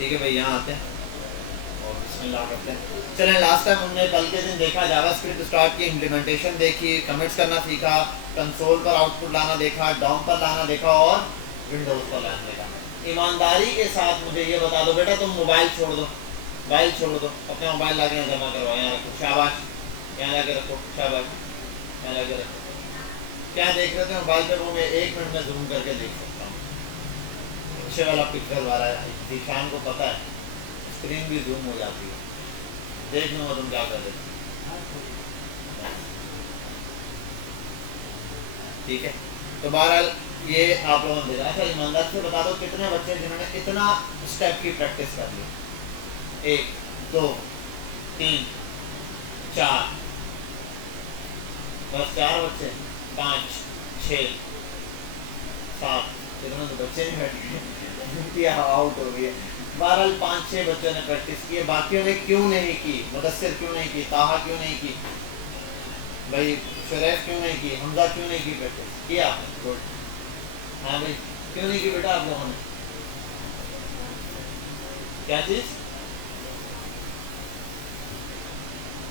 ठीक है भाई, यहाँ आते हैं और बिस्मिल्लाह करते हैं। चलें, लास्ट टाइम हमने कल के दिन देखा, जावास्क्रिप्ट स्टार्ट की, इम्प्लीमेंटेशन देखी, कमिट्स करना सीखा, कंसोल पर आउटपुट लाना देखा, डॉम पर लाना देखा और विंडोज पर लाना देखा। ईमानदारी के साथ मुझे ये बता दो बेटा, तुम मोबाइल छोड़ दो, मोबाइल छोड़ दो, अपना मोबाइल ला के जमा करवाओ, यहाँ रखो, शाबाश, यहाँ ला के रखो, शाबाश, यहाँ ला के रखो। क्या देख रहे थे मोबाइल पे? वो मैं 1 मिनट में जूम करके देख सकता हूँ, अच्छे वाला पिक्सल वाला है, जीशान को पता है, स्क्रीन भी जूम हो जाती है। देख लूँगा तुम क्या कर रहे हो, ठीक है। तो बहरहाल ये आप लोगों ने देखा। अच्छा, ईमानदार से बता दो कितने बच्चे जिन्होंने इतना स्टेप की प्रैक्टिस कर ली? 1 2 3 4, बस 4 बच्चे, 5 6 7, इन्होंने तो बच्चे नहीं बैठे आउट हो गए। बहरहाल 5-6 बच्चों ने प्रैक्टिस की है, बाकियों ने क्यों नहीं की? मुदस्सिर क्यों नहीं की? ताहा क्यों नहीं की? भाई शुरैफ क्यों नहीं की? हमजा क्यों नहीं की? प्रैक्टिस किया आपने? गुड। हाँ भाई, क्यों नहीं की बेटा आप लोगों ने? क्या चीज?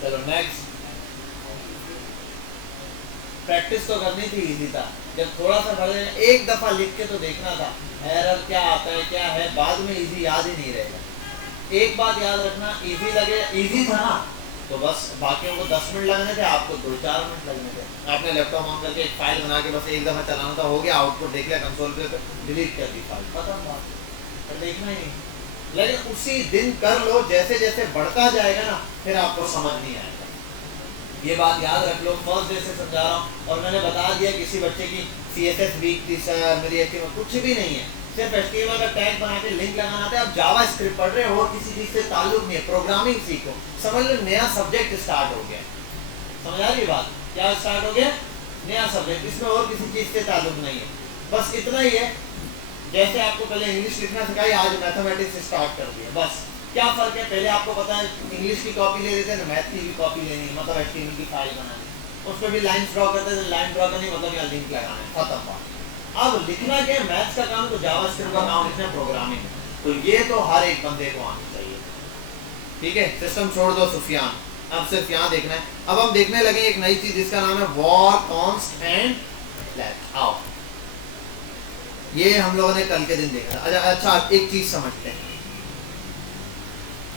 चलो नेक्स्ट। प्रैक्टिस तो करनी थी, इजी था। जब थोड़ा सा पढ़ लेना, एक दफा लिख के तो देखना था एरर क्या आता है क्या है, बाद में इजी याद ही नहीं रहेगा। एक बात याद रखना, इजी लगे, इजी था ना तो बस बाकियों को 10 मिनट लगने थे, आपको 2-4 मिनट लगने थे। आपने लैपटॉप ऑन करके एक फाइल बना के बस एक दफा चलाना था, हो गया, आउटपुट देख लिया कंसोल पे, डिलीट कर दी फाइल, खत्म बात, पर देखना ही नहीं। लेकिन उसी दिन कर लो, जैसे जैसे बढ़ता जाएगा ना फिर आपको समझ नहीं आएगा। ये बात याद रख लो, फर्स्ट डे से समझा रहा हूँ। और मैंने बता दिया किसी बच्चे की CSS वीक थी सर, मेरी HTML कुछ भी नहीं है, सिर्फ HTML का टैग बना के लिंक लगाना था। आप जावा स्क्रिप्ट पढ़ रहे हो, किसी चीज से ताल्लुक नहीं है, प्रोग्रामिंग सीखो, समझ लो नया सब्जेक्ट स्टार्ट हो गया। समझ आ रही बात? क्या स्टार्ट हो गया? नया सब्जेक्ट, इसमें और किसी चीज से ताल्लुक नहीं है, बस इतना ही है। जैसे आपको पहले इंग्लिश लिखना सिखाई, आज मैथमेटिक्स स्टार्ट कर दिया, बस। क्या फर्क है? पहले आपको पता है इंग्लिश की कॉपी ले लेते हैं, मैथ की भी कॉपी लेनी, मतलब HTML की फाइल बनानी, उस पर भी लाइंस ड्रॉ करते थे, लाइन ड्रॉ करनी मतलब यहाँ लिंक लगाना है, खत्म बात। अब लिखना क्या है? मैथ्स का काम, तो जावास्क्रिप्ट का काम लिखना प्रोग्रामिंग, तो ये तो हर एक बंदे को आनी चाहिए, ठीक है। सिस्टम छोड़ दो सुफियान, अब सिर्फ यहाँ देखना है। अब हम देखने लगे एक नई चीज जिसका नाम है वॉर कॉन्स्ट एंड लेट। आओ, ये हम लोगों ने कल के दिन देखा था। अच्छा एक चीज समझते हैं,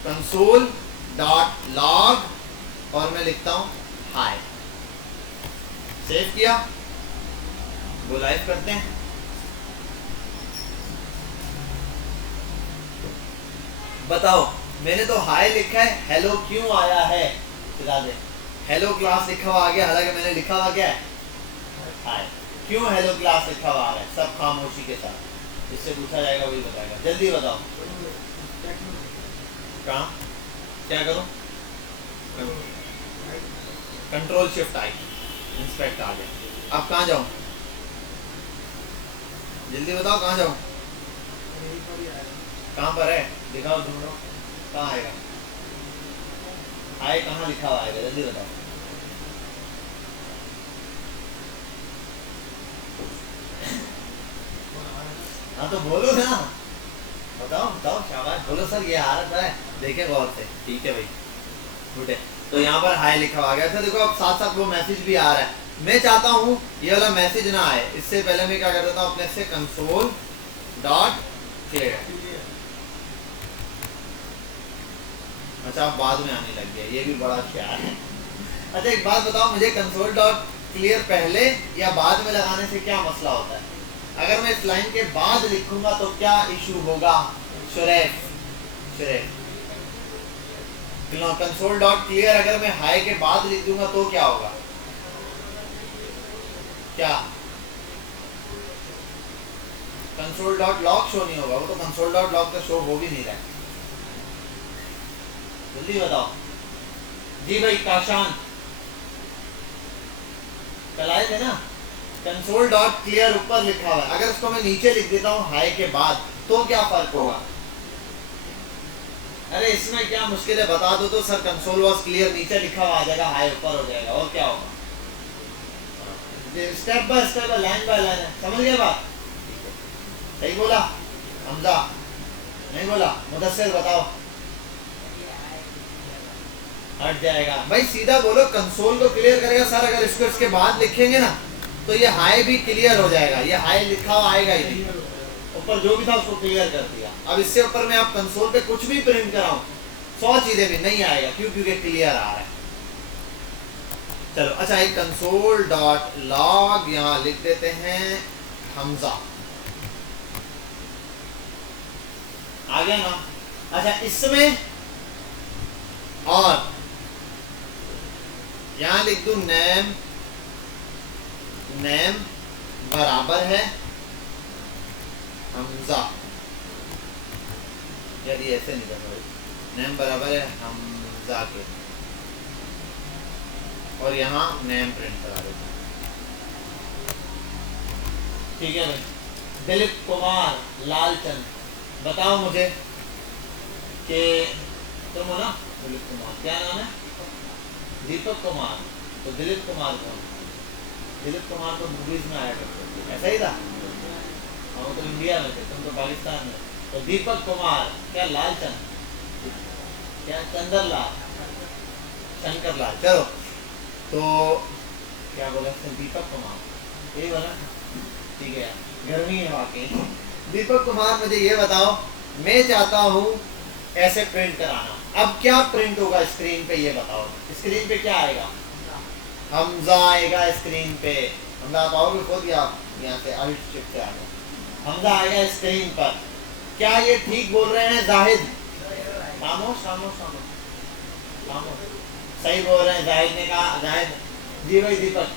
कंसोल डॉट लॉग और मैं लिखता हूं हाय, सेव किया, गो लाइव करते हैं। बताओ, मैंने तो हाय लिखा है, हेलो क्यों आया है? बता दे। हेलो क्लास लिखा हुआ आ गया, हालांकि मैंने लिखा हुआ क्या है? हाय। क्यों हेलो क्लास लिखा हुआ आ रहा है? सब खामोशी के साथ, इससे पूछा जाएगा वही बताएगा, जल्दी बताओ। कहाँ क्या करूं? कंट्रोल शिफ्ट आई, इंस्पेक्ट आ गया। अब कहाँ जाऊं? जल्दी बताओ कहाँ जाऊं? कहाँ पर है? दिखाओ, ढूंढो, कहाँ आएगा? आए कहाँ लिखा हुआ आएगा? जल्दी बताओ। हाँ तो बोलो ना, बताओ बताओ, शाबाश, बोलो सर ये आ रहा है, देखे गौर से, ठीक है भाई, गुड है। तो यहाँ पर हाई लिखा हुआ गया। अच्छा देखो, अब साथ साथ वो मैसेज भी आ रहा है। मैं चाहता हूँ ये वाला मैसेज ना आए, इससे पहले मैं क्या कर देता हूँ अपने से कंसोल डॉट क्लियर। अच्छा अब बाद में आने लग गया, ये भी बड़ा ख्याल है। अच्छा एक बात बताओ, मुझे कंसोल डॉट क्लियर पहले या बाद में लगाने से क्या मसला होता है? अगर मैं इस लाइन के बाद लिखूंगा तो क्या इशू होगा? शुरैफ, शुरैफ, कंसोल डॉट क्लियर अगर मैं हाई के बाद लिख दूंगा तो क्या होगा? क्या? कंसोल डॉट लॉग शो नहीं होगा, वो तो कंसोल डॉट लॉग का शो हो भी नहीं रहा है। जल्दी बताओ जी भाई। काशान कल आए थे ना? कंसोल डॉट क्लियर ऊपर लिखा हुआ है, अगर उसको मैं नीचे लिख देता हूँ हाई के बाद तो क्या फर्क होगा? अरे इसमें क्या मुश्किल है, बता दो तो सर। कंसोल वॉज क्लियर नीचे लिखा हुआ आ जाएगा, हाई ऊपर हो जाएगा, और क्या होगा? Step by step, line by line है, समझ गए बात? सही बोला हमजा? नहीं बोला? मुदस्सिर बताओ। हट जाएगा भाई, सीधा बोलो। कंसोल को क्लियर करेगा सर, अगर इसको इसके बाद लिखेंगे ना तो ये हाई भी क्लियर हो जाएगा। ये हाई लिखा हुआ आएगा ही नहीं, ऊपर जो भी था उसको क्लियर कर दिया। अब इससे ऊपर मैं आप कंसोल पे कुछ भी प्रिंट कराऊं, 100 चीजें भी नहीं आएगा। क्यों? क्योंकि क्लियर आ रहा है। चलो अच्छा, एक कंसोल डॉट लॉग यहाँ लिख देते हैं हमजा। आ गया ना? अच्छा, इसमें और यहां लिख दूं नेम, नेम बराबर है हमजा। यदि ऐसे नहीं करना, नेम बराबर है हमजा के, और यहाँ नेम प्रिंट करा देते हैं। ठीक है भाई। दिलीप कुमार लालचंद, बताओ मुझे कि तुम हो ना? दिलीप कुमार, क्या नाम है? दीपक कुमार। तो दिलीप कुमार कौन? दिलीप कुमार तो मूवीज में आया करते थे, ऐसा ही था। हम तो इंडिया में थे, तुम तो पाकिस्तान में। तो दीपक कुमार, क्या लालचंद, क्या चंदर लाल, शंकर लाल। चलो तो क्या बोला दीपक कुमार, ये बोला ठीक है। गर्मी है वाकई। दीपक कुमार, मुझे ये बताओ, मैं चाहता हूँ ऐसे प्रिंट कराना। अब क्या प्रिंट होगा स्क्रीन पे, ये बताओ। स्क्रीन पे क्या आएगा? हमजा आएगा स्क्रीन पे। हमजा आप आओगे खुद या यहाँ से अल्ट शिफ्ट से आ गए? हमजा आएगा स्क्रीन पर। क्या ये ठीक बोल रहे हैं जाहिद? खामोश खामोश खामोश खामोश। सही बोल रहे हैं जाहिद ने कहा। जाहिद जी भाई। दीपक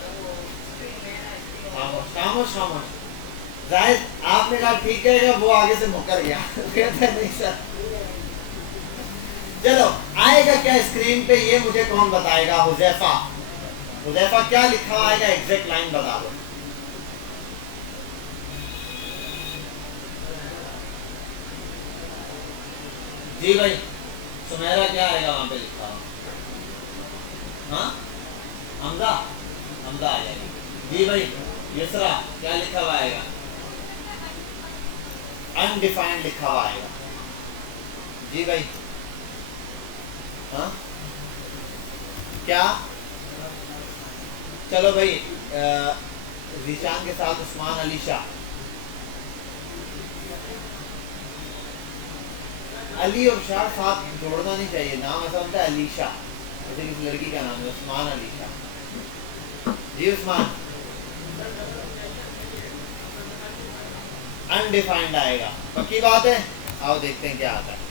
खामोश खामोश खामोश। जाहिद आपने कहा ठीक है, वो आगे से मुकर गया। कहता नहीं सर। चलो आएगा क्या स्क्रीन पे, ये मुझे कौन बताएगा? हुजैफा। हुजैफा क्या लिखा आएगा? एग्जैक्ट लाइन बता दो। जी भाई। सुमेरा क्या आएगा वहां पे लिखा? हाँ, हमजा। हमजा आ जाएगी। जी भाई। यसरा क्या लिखा हुआ आएगा? अनडिफाइंड लिखा हुआ आएगा। जी भाई। हाँ क्या? चलो भाई, जीशान के साथ उस्मान अली शाह। अली और शाह साथ जोड़ना नहीं चाहिए, नाम ऐसा होता है अली शाह। जैसे किसी लड़की का नाम है उस्मान अली शाह। जी उस्मान। अनडिफाइंड आएगा, पक्की बात है। आओ देखते हैं क्या आता है।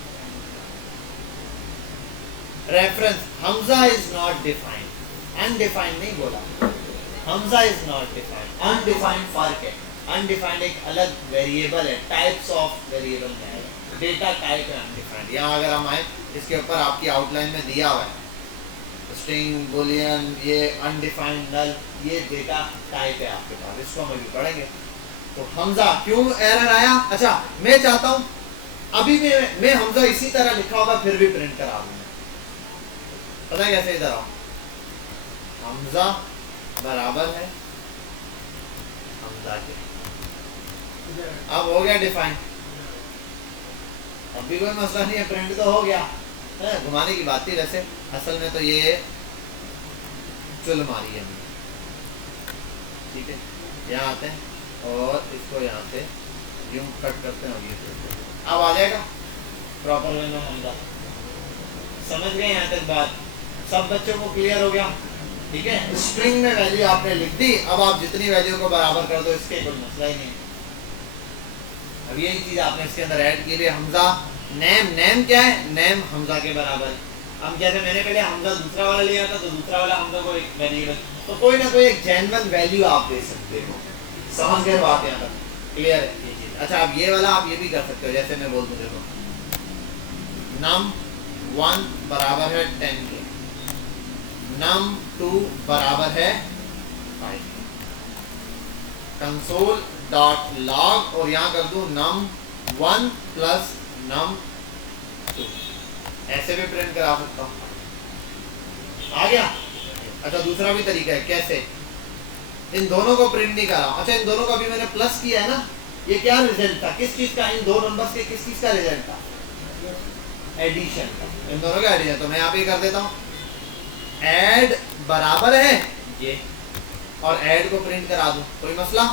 Reference, Hamza is not defined. Undefined नहीं बोला, Hamza is not defined. Undefined फर्क है। अनडिफाइंड एक अलग वेरिएबल है, टाइप्स ऑफ वेरिएबल में है। डेटा टाइप है अनडिफाइंड। यहाँ अगर हम आए, इसके ऊपर आपकी आउटलाइन में दिया हुआ है स्ट्रिंग, बुलियन, ये अनडिफाइंड नल, ये डेटा टाइप है आपके पास। इसको हम अभी पढ़ेंगे। तो हमजा क्यों एरर आया? अच्छा, मैं चाहता हूं अभी मैं हमजा इसी तरह लिखा होगा फिर भी प्रिंट करा दूंगा। पता है कैसे? इधर आओ। हमजा बराबर है हमजा के। अब हो गया डिफाइन। अब भी कोई मसला नहीं है, प्रिंट तो हो गया है। घुमाने की बात थी वैसे, असल में तो ये चुल मारी है हमने। ठीक है, यहाँ आते हैं और इसको यहाँ से यूं कट करते हैं और ये अब आ जाएगा प्रॉपर वे में हमजा। समझ गए यहाँ तक बात? सब बच्चों को क्लियर हो गया? ठीक है, स्ट्रिंग में वैल्यू आपने लिख दी, अब आप जितनी वैल्यू को बराबर कर दो, इसके कोई मसला ही नहीं। अब यही चीज आपने इसके अंदर ऐड की है। हमजा नेम, नेम क्या है? नेम हमजा के बराबर। हम जैसे मैंने पहले हमजा दूसरा वाला लिया था, तो दूसरा वाला हमजा को एक वेरिएबल, तो कोई ना कोई एक जेन्युइन वैल्यू आप दे सकते हो। समझ गए बात? यहाँ तक क्लियर है ये चीज? अच्छा, अब ये वाला आप ये भी कर सकते हो, जैसे मैं बोल दूं देखो, num1 बराबर है 10 के, num2 बराबर है 5। कंसोल डॉट लॉग और यहाँ कर दूं num1 प्लस num2। ऐसे भी प्रिंट करा सकता हूं। आ गया? अच्छा, दूसरा भी तरीका है। कैसे? इन दोनों को प्रिंट नहीं करा। अच्छा, इन दोनों को अभी मैंने प्लस किया है ना, ये क्या रिजल्ट था, किस चीज का, इन दो नंबर्स के किस चीज का रिजल्ट था, एडिशन का, इन दोनों का एडिशन। तो मैं यहाँ पे कर देता हूँ, ऐड बराबर है ये, और ऐड को प्रिंट करा दूं, कोई मसला।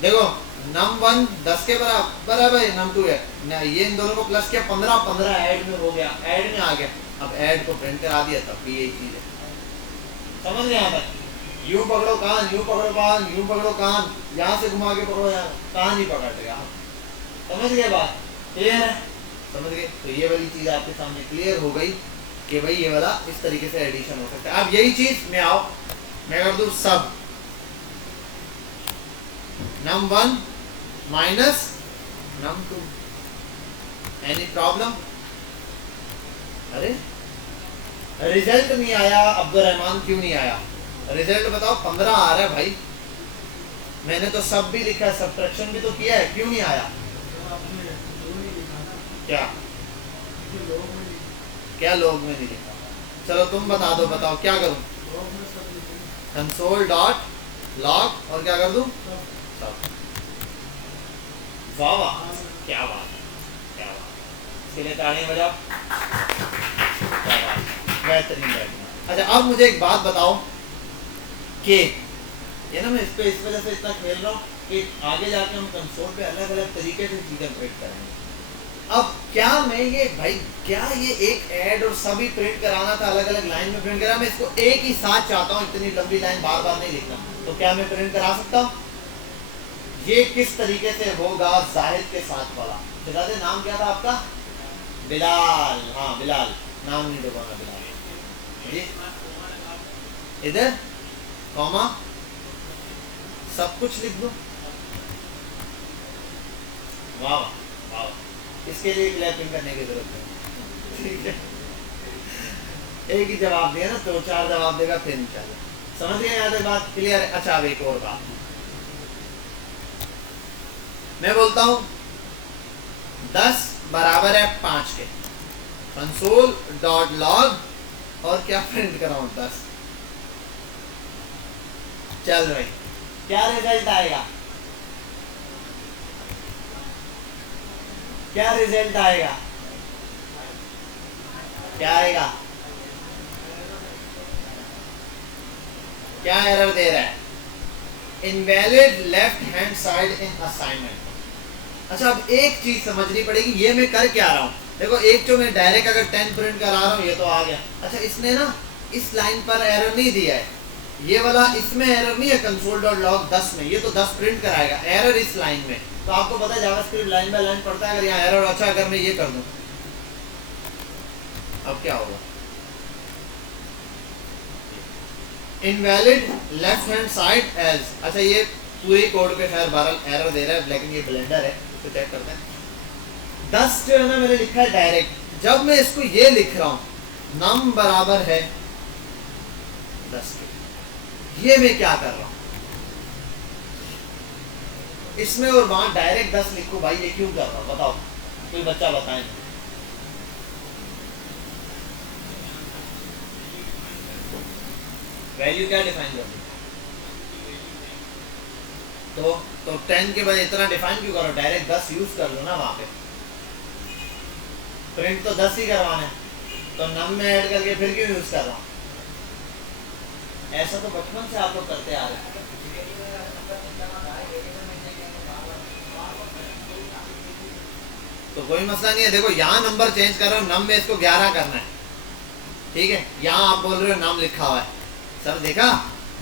देखो num1 10 के बराबर है भाई, num2 है ना, ये इन दोनों को प्लस किया 15, 15 ऐड में हो गया, ऐड में आ गया। अब ऐड को प्रिंट करा दिया, तब भी यही चीज है। समझ नहीं आता, यूं पकड़ो कान, यूं पकड़ो कान, यूं पकड़ो कान, यहाँ से घुमा के पकड़ो, यहाँ कान ही पकड़ गया। समझ गए बात, क्लियर है, समझ गए। तो ये वाली चीज आपके सामने क्लियर हो गई कि भाई ये वाला इस तरीके से एडिशन हो सकता है। अब यही चीज में आओ, मैं कर दूं सब num1 minus num2, any problem? अरे रिजल्ट नहीं आया अब्दुल रहमान, क्यों नहीं आया रिजल्ट बताओ? 15 आ रहा है भाई, मैंने तो सब भी लिखा है, सब्ट्रैक्शन भी तो किया है, क्यों नहीं आया? क्या क्या लॉग में नहीं लिखा? चलो तुम बता दो, बताओ क्या करूं? कंसोल डॉट लॉग और क्या कर दूं? सब। वाह वाह, क्या बात, क्या बात, इसके लिए तालियां बजाओ, क्या बात, बेहतरीन बेहतरीन। अच्छा अब मुझे एक बात बताओ कि ये ना, मैं इस पे इस वजह से इतना खेल रहा हूँ कि आगे जाके हम कंसोल पे अलग अलग तरीके से चीजें प्रिंट करेंगे। अब क्या मैं ये भाई, क्या ये एक ऐड और सभी प्रिंट कराना था, अलग अलग लाइन में प्रिंट करा, मैं इसको एक ही साथ चाहता हूँ, इतनी लंबी लाइन बार बार नहीं लिखना, तो क्या मैं प्रिंट करा सकता हूँ? ये किस तरीके से होगा? जाहिद के साथ वाला, बता दे नाम क्या था आपका? बिलाल, हाँ बिलाल, नाम नहीं डुबाना, बिलाल जी। इधर कॉमा सब कुछ लिख दो, वाह वाह, इसके लिए क्लैपिंग करने की जरूरत है, ठीक है। एक ही जवाब दिया ना, तो 4 जवाब देगा फिर इंशाल्लाह। समझ गए यहाँ तक बात क्लियर है? अच्छा अब एक और बात मैं बोलता हूं, 10 बराबर है 5 के, कंसोल डॉट लॉग और क्या प्रिंट कराऊं? 10। चल भाई क्या रिजल्ट आएगा? क्या रिजल्ट आएगा? क्या आएगा? क्या एरर दे रहा है? इनवैलिड लेफ्ट हैंड साइड इन असाइनमेंट। अच्छा अब एक चीज समझनी पड़ेगी, ये मैं कर क्या रहा हूँ? देखो एक जो मैं डायरेक्ट अगर 10 प्रिंट करा रहा हूँ, ये तो आ गया। अच्छा इसने ना इस लाइन पर एरर नहीं दिया है, ये वाला इसमें एरर नहीं है, कंसोल डॉट लॉग 10 में, ये तो 10 प्रिंट कराएगा, एरर इस लाइन में। तो आपको पता है जावास्क्रिप्ट लाइन बाय लाइन पढ़ता है, अगर यहाँ एरर, अच्छा अगर मैं ये कर दूं, अब क्या होगा? Invalid left hand side edge, अच्छा ये पूरी कोड पे खैर 12 एरर दे रहा है, लेकिन ये ब्लेंडर है, इसको चेक करते हैं। 10 जो है ना मैंने लिखा है डायरेक्ट, जब मैं इसको ये लिख रहा हूं नम बराबर है 10 के, ये मैं क्या कर रहा हूं? इसमें और वहां डायरेक्ट 10 लिखो भाई, ये क्यों कर रहा हूं? बताओ, कोई बच्चा बताए। वैल्यू क्या डिफाइन कर दी? तो 10 के बाद इतना डिफाइन क्यों करो? डायरेक्ट 10 यूज कर लो ना, वहां पे प्रिंट तो 10 ही करवाना है, तो नम में ऐड करके फिर क्यों यूज कर रहा हूं? ऐसा तो बचपन से आप लोग करते आ रहे हैं। तो कोई मसला नहीं है, देखो यहाँ नंबर चेंज कर रहे हो, नम में इसको 11 करना है, ठीक है। यहाँ आप बोल रहे हो नाम लिखा हुआ है, सर देखा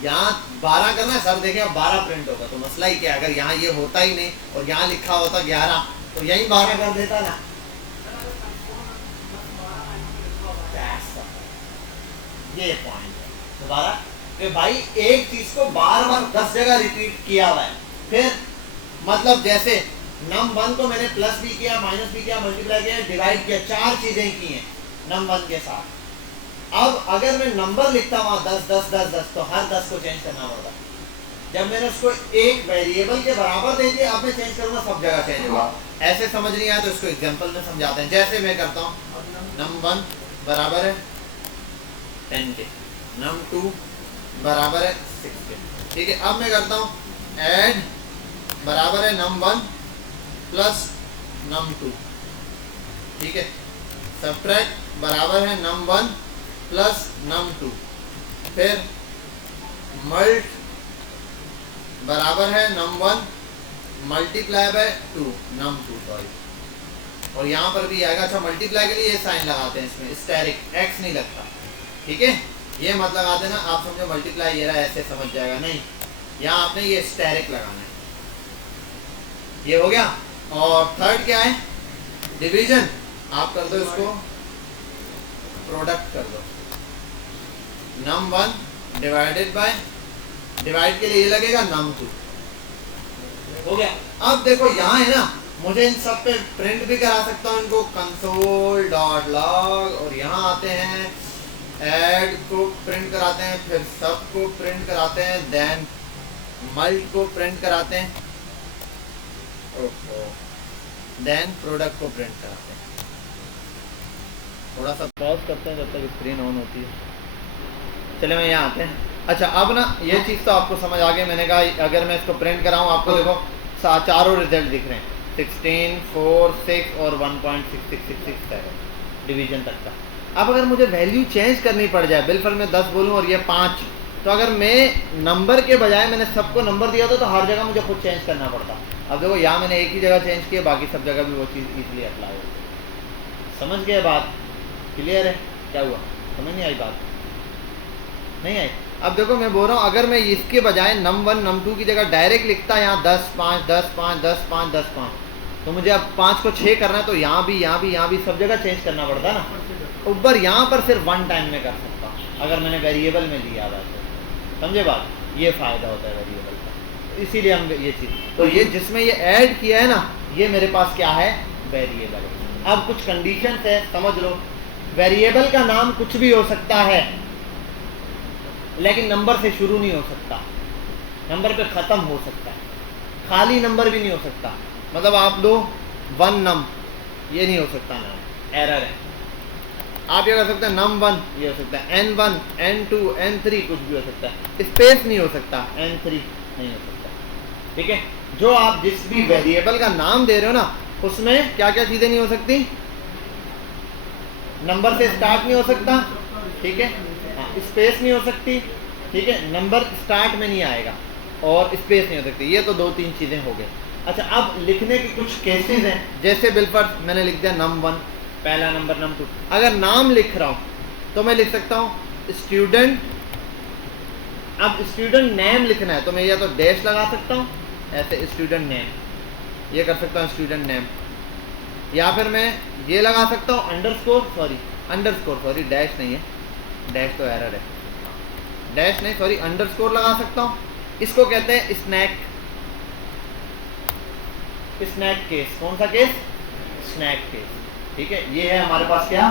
यहाँ 12 करना है, सर देखे अब 12 प्रिंट होगा, तो मसला ही क्या? अगर यहाँ ये होता ही नहीं और यहाँ लिखा होता 11, तो यही 12 कर देता ना। ये पॉइंट है दोबारा कि भाई एक चीज को बार बार 10 जगह रिपीट किया हुआ है, फिर मतलब जैसे num1 को मैंने प्लस भी किया, माइनस भी किया, मल्टीप्लाई किया, डिवाइड किया, 4 चीजें की हैं num1 के साथ। अब अगर मैं नंबर लिखता हूँ 10 10 10 10, तो हर 10 को चेंज करना पड़ता है। जब मैंने उसको एक वेरिएबल के बराबर दे दिया, अब मैं चेंज करूंगा, सब जगह चेंज होगा। ऐसे समझ नहीं आया तो इसको एग्जांपल में समझाते हैं। जैसे मैं करता हूँ num1 बराबर है 10 के, num2 बराबर है 6 के, ठीक है। अब मैं करता हूँ ऐड बराबर है num1 प्लस num2, ठीक है। सब्ट्रैक्ट बराबर है num1 प्लस num2, फिर मल्ट बराबर है num1 multiply by 2 num2, sorry, और यहाँ पर भी आएगा। अच्छा, मल्टीप्लाई के लिए ये साइन लगाते हैं, इसमें स्टेरिक एक्स नहीं लगता, ठीक है। ये मत लगा देना, आप समझो मल्टीप्लाई ये रहा ऐसे समझ जाएगा, नहीं, यहाँ आपने ये स्टेरिक लगाना है। ये हो गया। और थर्ड क्या है, डिवीजन। आप कर दो इसको प्रोडक्ट कर दो, num1 डिवाइडेड बाय, डिवाइड के लिए ये लगेगा num2, हो गया। अब देखो यहाँ है ना, मुझे इन सब पे प्रिंट भी करा सकता हूँ इनको, कंसोल डॉट लॉग, और यहाँ आते हैं ऐड को प्रिंट कराते हैं, फिर सब को प्रिंट कराते हैं, देन मल्ट को प्रिंट कराते हैं, देन प्रोडक्ट को प्रिंट कराते हैं। थोड़ा सा पॉज करते हैं जब तक स्क्रीन ऑन होती है। चले मैं यहाँ आते हैं। अच्छा, अब ना ये चीज़ तो आपको समझ आ गई। मैंने कहा अगर मैं इसको प्रिंट कराऊँ, आपको देखो चारों रिजल्ट दिख रहे हैं, 16, 4, 6 और 1.6667 डिवीजन तक का। अब अगर मुझे वैल्यू चेंज करनी पड़ जाए, बिलफल में 10 बोलूँ और ये 5, तो अगर मैं नंबर के बजाय मैंने सबको नंबर दिया था, तो हर जगह मुझे खुद चेंज करना पड़ता। अब देखो यहाँ मैंने एक ही जगह चेंज किया, बाकी सब जगह भी वो चीज़ ईजिली अप्लाई हो। समझ गए बात? क्लियर है? क्या हुआ, समझ नहीं आई बात? नहीं आई? अब देखो मैं बोल रहा हूँ, अगर मैं इसके बजाय num1 num2 की जगह डायरेक्ट लिखता यहाँ 10 5 10 5 10 5 10 5, तो मुझे अब 5 को 6 करना है, तो यहाँ भी सब जगह चेंज करना पड़ता ना। ऊपर यहाँ पर सिर्फ वन टाइम में कर सकता हूँ अगर मैंने वेरिएबल में लिया हुआ है। समझे बात? ये फ़ायदा होता है वेरिएबल का, इसीलिए हम ये चीज़, तो ये जिसमें ये ऐड किया है ना, ये मेरे पास क्या है, वेरिएबल। अब कुछ कंडीशन है, समझ लो। वेरिएबल का नाम कुछ भी हो सकता है, लेकिन नंबर से शुरू नहीं हो सकता, नंबर पे ख़त्म हो सकता है। खाली नंबर भी नहीं हो सकता, मतलब आप दो 1 num, ये नहीं हो सकता नाम, एरर है। आप ये कर सकते हैं num1, ये हो सकता है n1 n2 n3, कुछ भी हो सकता है। स्पेस नहीं हो सकता, n3 नहीं हो सकता, ठीक है। जो आप जिस भी वेरिएबल का नाम दे रहे हो ना, उसमें क्या क्या चीज़ें नहीं हो सकती, नंबर से स्टार्ट नहीं हो सकता, ठीक है, स्पेस नहीं हो सकती, ठीक है, नंबर स्टार्ट में नहीं आएगा और स्पेस नहीं हो सकती। ये तो 2-3 चीज़ें हो गई। अच्छा, अब लिखने के कुछ केसेस हैं, जैसे बिलफर मैंने लिख दिया num1 पहला नंबर, num2। अगर नाम लिख रहा हूँ तो मैं लिख सकता हूँ स्टूडेंट। अब स्टूडेंट नेम लिखना है तो मैं या तो डैश लगा सकता हूँ ऐसे, स्टूडेंट नेम, ये कर सकता हूँ स्टूडेंट नेम, या फिर मैं ये लगा सकता हूँ अंडरस्कोर, सॉरी डैश नहीं है, डैश तो एरर है, डैश नहीं सॉरी अंडरस्कोर लगा सकता हूँ। इसको कहते हैं स्नैक केस। कौन सा केस? स्नैक केस, ठीक है। ये है हमारे पास क्या,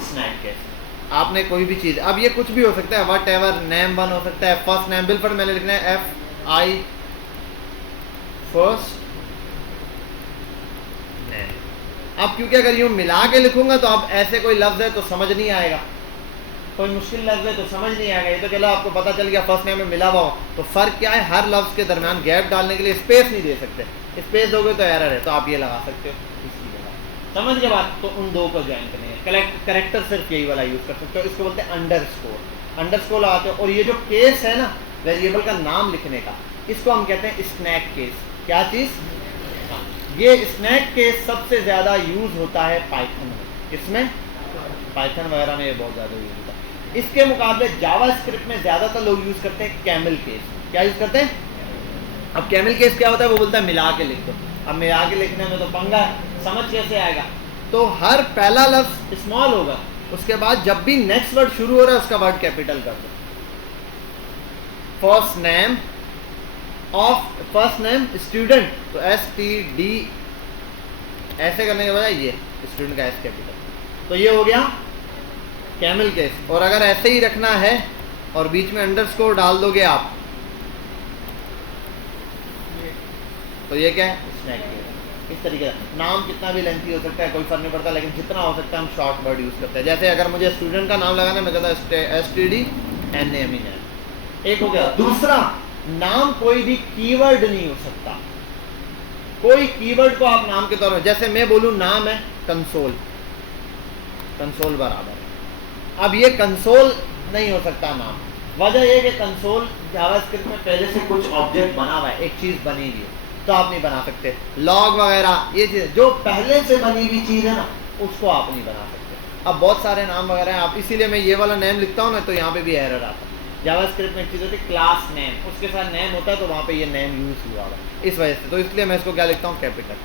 स्नैक केस। आपने कोई भी चीज़, अब ये कुछ भी हो सकता है, वट एवर, name1 हो सकता है, फर्स्ट नेम, बिलफर मैंने लिखना है FI फर्स्ट नेम। अब क्योंकि अगर यूँ मिला के लिखूंगा तो अब ऐसे कोई लफ्ज़ है तो समझ नहीं आएगा, कोई मुश्किल लफ्ज़ है तो समझ नहीं आएगा। ये तो चलो आपको पता चल गया फर्स्ट नेम में मिला हुआ हो, तो फ़र्क क्या है, हर लफ्ज़ के दरमियान गैप डालने के लिए स्पेस नहीं दे सकते, स्पेस दोगे तो एरर है, तो आप ये लगा सकते हो इसकी जगह। समझ के बाद तो उन दो को ज्वाइन करने हैं, करेक्टर सिर्फ यही वाला यूज़ कर सकते हो, इसको बोलते हैं अंडरस्कोर लगाते हो। और ये जो केस है ना वेरिएबल का नाम लिखने का, इसको हम कहते हैं स्नैक केस। क्या चीज़? ये स्नैक केस सबसे ज़्यादा यूज़ होता है पाइथन में। इसमें पाइथन वगैरह में ये बहुत ज़्यादा यूज़ होता है। इसके मुकाबले जावास्क्रिप्ट में ज़्यादातर लोग यूज़ करते हैं कैमल केस। क्या यूज़ करते हैं? अब कैमल केस क्या होता है, वो बोलता है मिला के लिख दो। अब मिला के लिखने में तो पंगा है, समझ कैसे आएगा? तो हर पहला लफ्ज़ स्मॉल होगा, उसके बाद जब भी नेक्स्ट वर्ड शुरू हो रहा है उसका वर्ड कैपिटल कर दो। फर्स्ट नेम स्टूडेंट, तो STD ऐसे करने के बजाय ये स्टूडेंट का S कैपिटल, तो ये हो गया कैमल केस। और अगर ऐसे ही रखना है और बीच में अंडरस्कोर डाल दोगे आप, तो ये क्या है, स्नैक केस। इस तरीके का नाम कितना भी लेंथी हो सकता है, कोई फर्क नहीं पड़ता, लेकिन जितना हो सकता है हम शॉर्ट वर्ड यूज़ करते हैं। जैसे अगर मुझे स्टूडेंट का नाम लगाना है, मैं कहता STD NAME। एक हो गया। दूसरा, नाम कोई भी कीवर्ड नहीं हो सकता। कोई कीवर्ड को आप नाम के तौर में, जैसे मैं बोलूं नाम है कंसोल, कंसोल बराबर है। अब ये कंसोल नहीं हो सकता नाम, वजह यह कि कंसोल जावास्क्रिप्ट में पहले से कुछ ऑब्जेक्ट बना हुआ है, एक चीज बनी हुई है, तो आप नहीं बना सकते। लॉग वगैरह ये चीज जो पहले से बनी हुई चीज है ना, उसको आप नहीं बना सकते। अब बहुत सारे नाम वगैरह हैं, आप इसीलिए मैं ये वाला नेम लिखता हूँ ना, तो यहाँ पे भी एरर आता है। जावास्क्रिप्ट में एक चीज़ होती है क्लास नेम, उसके साथ नेम होता है, तो वहाँ पे ये नेम यूज हुआ है इस वजह से, तो इसलिए मैं इसको क्या लिखता हूँ, कैपिटल।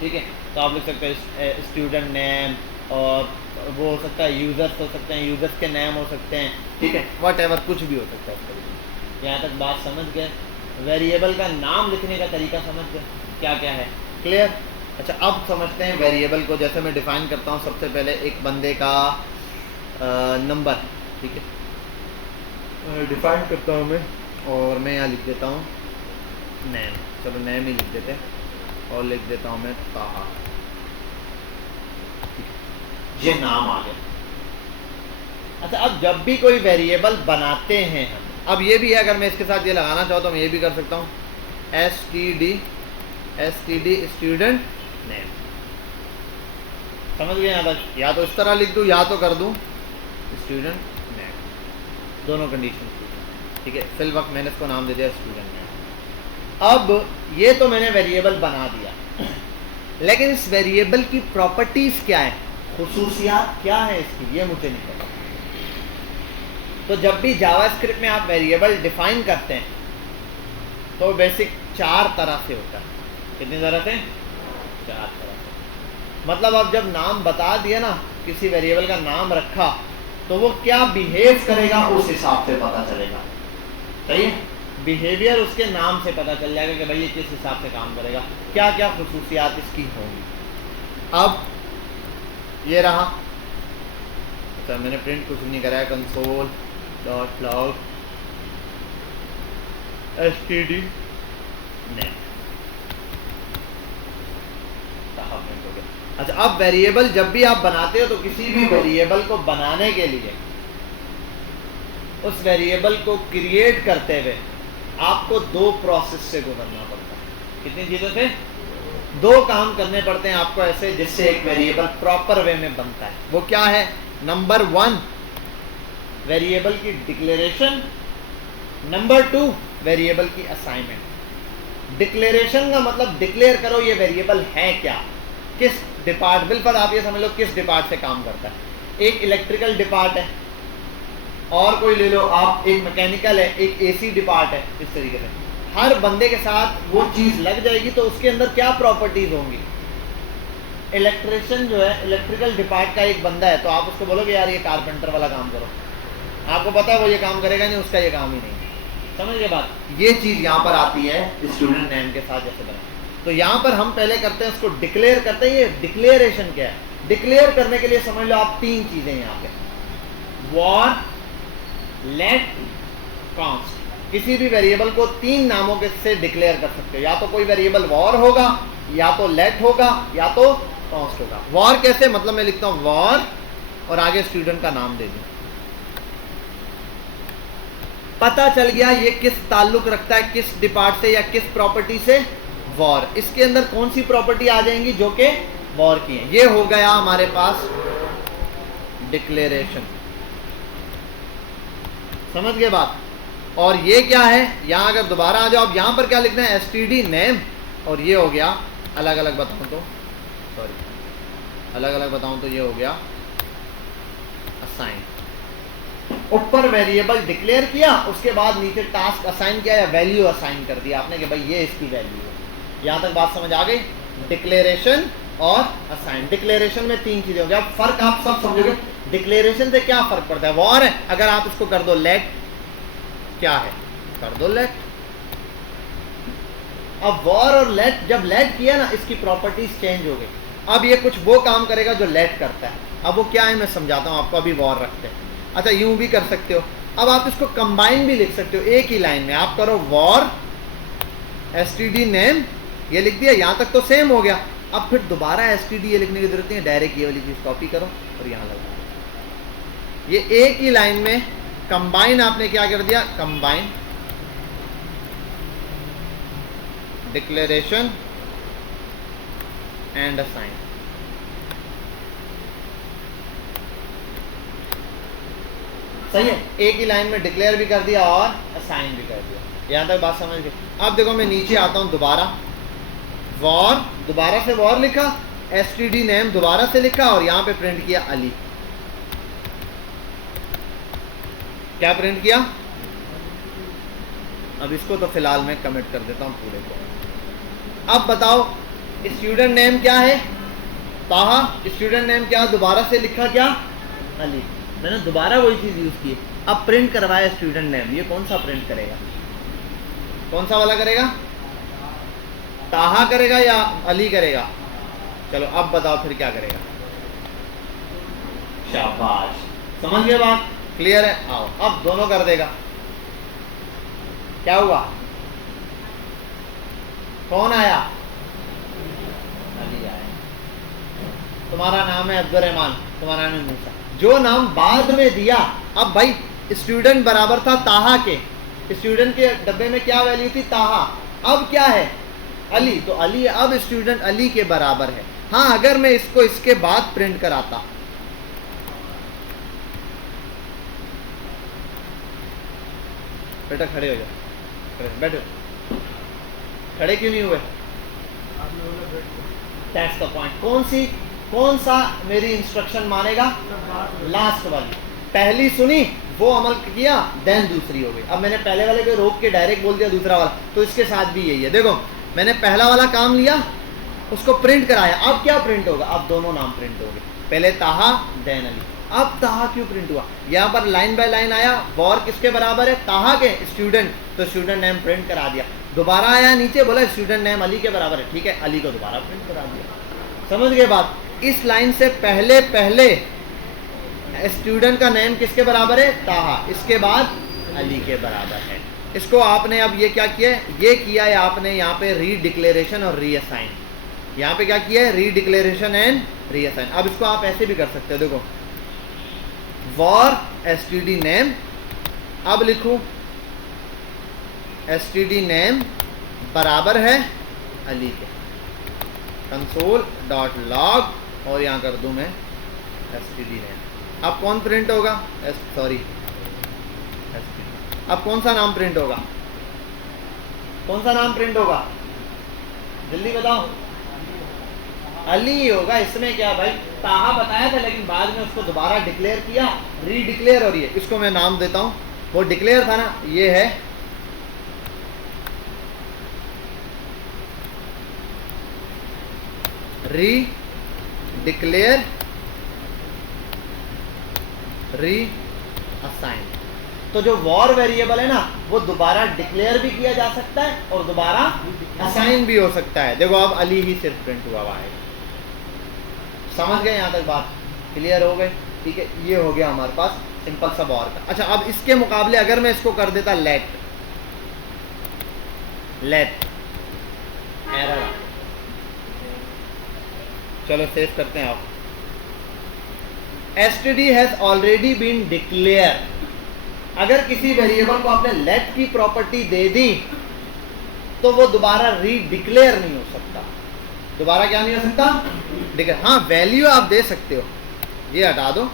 ठीक है, तो आप लिख सकते हैं स्टूडेंट नेम, और वो हो सकता है यूज़र्स हो सकते हैं, यूज़र्स के नेम हो सकते हैं, ठीक है, वट एवर कुछ भी हो सकता है। यहाँ तक बात समझ गए? वेरिएबल का नाम लिखने का तरीका समझ गए क्या क्या है, क्लियर? अच्छा, अब समझते हैं वेरिएबल को। जैसे मैं डिफ़ाइन करता हूँ सबसे पहले एक बंदे का नंबर, ठीक है, डिफ़ाइन करता हूँ मैं, और मैं यहाँ लिख देता हूँ नेम, चलो नेम ही लिख देते हैं, और लिख देता हूँ मैं ताहा, ये नाम आ गया। अच्छा, अब जब भी कोई वेरिएबल बनाते हैं हम, अब ये भी है, अगर मैं इसके साथ ये लगाना चाहूँ तो मैं ये भी कर सकता हूँ, std स्टूडेंट नेम। समझ गए यहाँ तक? या तो इस तरह लिख दूँ या तो कर दूँ स्टूडेंट नेम, दोनों कंडीशन, ठीक है। फिल वक्त मैंने इसको नाम दे दिया स्टूडेंट नेम। अब ये तो मैंने वेरिएबल बना दिया, लेकिन इस वेरिएबल की प्रॉपर्टीज क्या है, खुसूसियात क्या है इसकी, ये मुझे नहीं पता। तो जब भी जावास्क्रिप्ट में आप वेरिएबल डिफाइन करते हैं तो बेसिक 4 तरह से होता है। कितनी तरह से? 4 तरह से। मतलब आप जब नाम बता दिया ना, किसी वेरिएबल का नाम रखा, तो वो क्या बिहेव करेगा उस हिसाब से पता चलेगा, सही है? बिहेवियर उसके नाम से पता चल जाएगा कि भाई ये किस हिसाब से काम करेगा, क्या क्या खुसूसियात इसकी होंगी। अब ये रहा, अच्छा मैंने प्रिंट कुछ नहीं कराया, console dot log std name. अच्छा, अब वेरिएबल जब भी आप बनाते हो तो किसी भी वेरिएबल को बनाने के लिए, उस वेरिएबल को क्रिएट करते हुए आपको 2 प्रोसेस से गुजरना पड़ता है। कितनी चीज़ों से? 2 काम करने पड़ते हैं आपको ऐसे, जिससे एक वेरिएबल प्रॉपर वे में बनता है। वो क्या है? नंबर 1 वेरिएबल की डिक्लेरेशन, नंबर 2 वेरिएबल की असाइनमेंट। डिक्लेरेशन का मतलब डिक्लेयर करो ये वेरिएबल है क्या, किस डिपार्टमेंट पर, आप ये समझ लो किस डिपार्ट से काम करता है। एक इलेक्ट्रिकल डिपार्ट है, और कोई ले लो आप, एक मैकेनिकल है, एक एसी डिपार्ट है। इस तरीके से हर बंदे के साथ वो चीज़ लग जाएगी, तो उसके अंदर क्या प्रॉपर्टीज होंगी। इलेक्ट्रिशियन जो है, इलेक्ट्रिकल डिपार्ट का एक बंदा है, तो आप उसको बोलोगे यार ये कारपेंटर वाला काम करो, आपको पता है वो ये काम करेगा नहीं, उसका ये काम ही नहीं। समझ गए बात? ये चीज़ यहाँ पर आती है स्टूडेंट नेम के साथ जैसे बना। तो यहाँ पर हम पहले करते हैं उसको डिक्लेयर करते हैं। ये डिक्लेरेशन क्या है? डिक्लेयर करने के लिए समझ लो आप 3 चीज़ें यहाँ पे, वॉर, लेट, कॉन्स्ट। किसी भी वेरिएबल को 3 नामों के से डिक्लेयर कर सकते हो, या तो कोई वेरिएबल वॉर होगा, या तो लेट होगा, या तो कॉन्स्ट होगा। वॉर कैसे? मतलब मैं लिखता हूँ वॉर और आगे स्टूडेंट का नाम दे दूँ, पता चल गया ये किस ताल्लुक रखता है, किस डिपार्ट से या किस प्रॉपर्टी से, वॉर। इसके अंदर कौन सी प्रॉपर्टी आ जाएंगी जो कि वॉर की है। ये हो गया हमारे पास डिक्लेरेशन। समझ गए बात? और ये क्या है, यहाँ अगर दोबारा आ जाओ, अब यहाँ पर क्या लिखना है, std नेम, और ये हो गया अलग अलग बताऊँ तो, सॉरी अलग अलग बताऊँ तो ये हो गया असाइन। ऊपर वेरिएबल डिक्लेयर किया, उसके बाद नीचे टास्क असाइन किया या वैल्यू असाइन कर दिया आपने कि भाई ये इसकी वैल्यू है। यहाँ तक बात समझ आ गई? डिक्लेरेशन और असाइन। डिक्लेरेशन में 3 चीजें होंगी। अब फर्क आप सब समझोगे, डिक्लेरेशन से क्या फर्क पड़ता है। वॉर है, अगर आप इसको कर दो लेट, क्या है, कर दो लेट। अब वॉर और लेट, जब लेट किया ना, इसकी प्रॉपर्टीज चेंज हो गई। अब ये कुछ वो काम करेगा जो लेट करता है। अब वो क्या है मैं समझाता हूँ आपको। अभी वॉर रखते हैं, अच्छा यूं भी कर सकते हो। अब आप इसको कंबाइन भी लिख सकते हो एक ही लाइन में। आप करो वॉर std नेम, ये लिख दिया, यहाँ तक तो सेम हो गया। अब फिर दोबारा std ये लिखने की जरूरत नहीं है, डायरेक्ट ये वाली चीज कॉपी करो और यहाँ लगा। ये एक ही लाइन में कंबाइन आपने क्या कर दिया, कंबाइन डिक्लेरेशन एंड असाइन। सही है, एक ही लाइन में डिक्लेयर भी कर दिया और असाइन भी कर दिया। यहां तक बात समझ गए। अब देखो मैं नीचे आता हूं दोबारा, वॉर, दोबारा से वॉर लिखा, एसटीडी नेम दोबारा से लिखा और यहां पे प्रिंट किया अली। क्या प्रिंट किया? अब इसको तो फिलहाल मैं कमिट कर देता हूं पूरे को। अब बताओ स्टूडेंट नेम क्या है? ताहा। स्टूडेंट नेम क्या दोबारा से लिखा? क्या? अली। मैंने दोबारा वही चीज यूज की। अब प्रिंट करवाया स्टूडेंट नेम, ये कौन सा प्रिंट करेगा? कौन सा वाला करेगा? ताहा करेगा या अली करेगा? चलो अब बताओ फिर क्या करेगा। शाबाश, समझ गए बात? क्लियर है? आओ अब दोनों कर देगा। क्या हुआ? कौन आया? अली आया। तुम्हारा नाम है अब्दुल रहमान, तुम्हारा नाम है मूसा। जो नाम बाद में दिया, अब भाई स्टूडेंट बराबर था ताहा के, स्टूडेंट के डब्बे में क्या वैल्यू थी? ताहा। अब क्या है? अली। तो अली अब स्टूडेंट अली के बराबर है। हाँ, अगर मैं इसको इसके बाद प्रिंट कराता, बेटा खड़े हो जाओ, बैठो। खड़े क्यों नहीं हुए? That's the point. कौन सा मेरी इंस्ट्रक्शन मानेगा? लास्ट वाली। पहली सुनी, वो अमल किया, देन दूसरी हो गई। अब मैंने पहले वाले को रोक के डायरेक्ट बोल दिया दूसरा वाला, तो इसके साथ भी यही है। देखो मैंने पहला वाला काम लिया, उसको प्रिंट कराया। अब क्या प्रिंट होगा? अब दोनों नाम प्रिंट हो गए, पहले ताहा देन अली। अब ताहा क्यों प्रिंट हुआ? यहाँ पर लाइन बाय लाइन आया, वॉर किसके बराबर है? ताहा के, स्टूडेंट, तो स्टूडेंट नेम प्रिंट करा दिया। दोबारा आया नीचे, बोला स्टूडेंट नेम अली के बराबर है, ठीक है, अली को दोबारा प्रिंट करा दिया। समझ गए बात? इस लाइन से पहले स्टूडेंट का नेम किसके बराबर है? ताहा। इसके बाद अली के बराबर है। इसको आपने अब ये क्या किया? ये किया है आपने यहाँ पे री डिक्लेरेशन और री असाइन। यहाँ पे क्या किया है? री डिक्लेरेशन एंड री असाइन। अब इसको आप ऐसे भी कर सकते हो, देखो वॉर एसटीडी नेम, अब लिखूं एसटीडी नेम बराबर है अली के, कंसोल डॉट लॉग, और यहाँ कर दूं मैं एसटीडी नेम। अब कौन प्रिंट होगा? अब कौन सा नाम प्रिंट होगा? कौन सा नाम प्रिंट होगा? जल्दी बताओ। अली होगा। इसमें क्या भाई, ताहा बताया था लेकिन बाद में उसको दोबारा डिक्लेयर किया, री डिक्लेयर। और ये इसको मैं नाम देता हूं, वो डिक्लेयर था ना, ये है री डिक्लेयर री असाइन। तो जो वॉर वेरिएबल है ना, वो दोबारा डिक्लेयर भी किया जा सकता है और दोबारा असाइन भी हो सकता है। देखो अब अली ही सिर्फ प्रिंट हुआ है। समझ गए? यहां तक बात क्लियर हो गई? ठीक है, ये हो गया हमारे पास सिंपल सा वॉर का। अच्छा, अब इसके मुकाबले अगर मैं इसको कर देता लेट एरर, चलो सेव करते हैं। आप STD has already been declared. अगर किसी वेरिएबल को आपने लेट की प्रॉपर्टी दे दी तो वो दोबारा री डिक्लेयर नहीं हो सकता। दोबारा क्या नहीं हो सकता? डिक्लेयर। हाँ, वैल्यू आप दे सकते हो, ये हटा दो,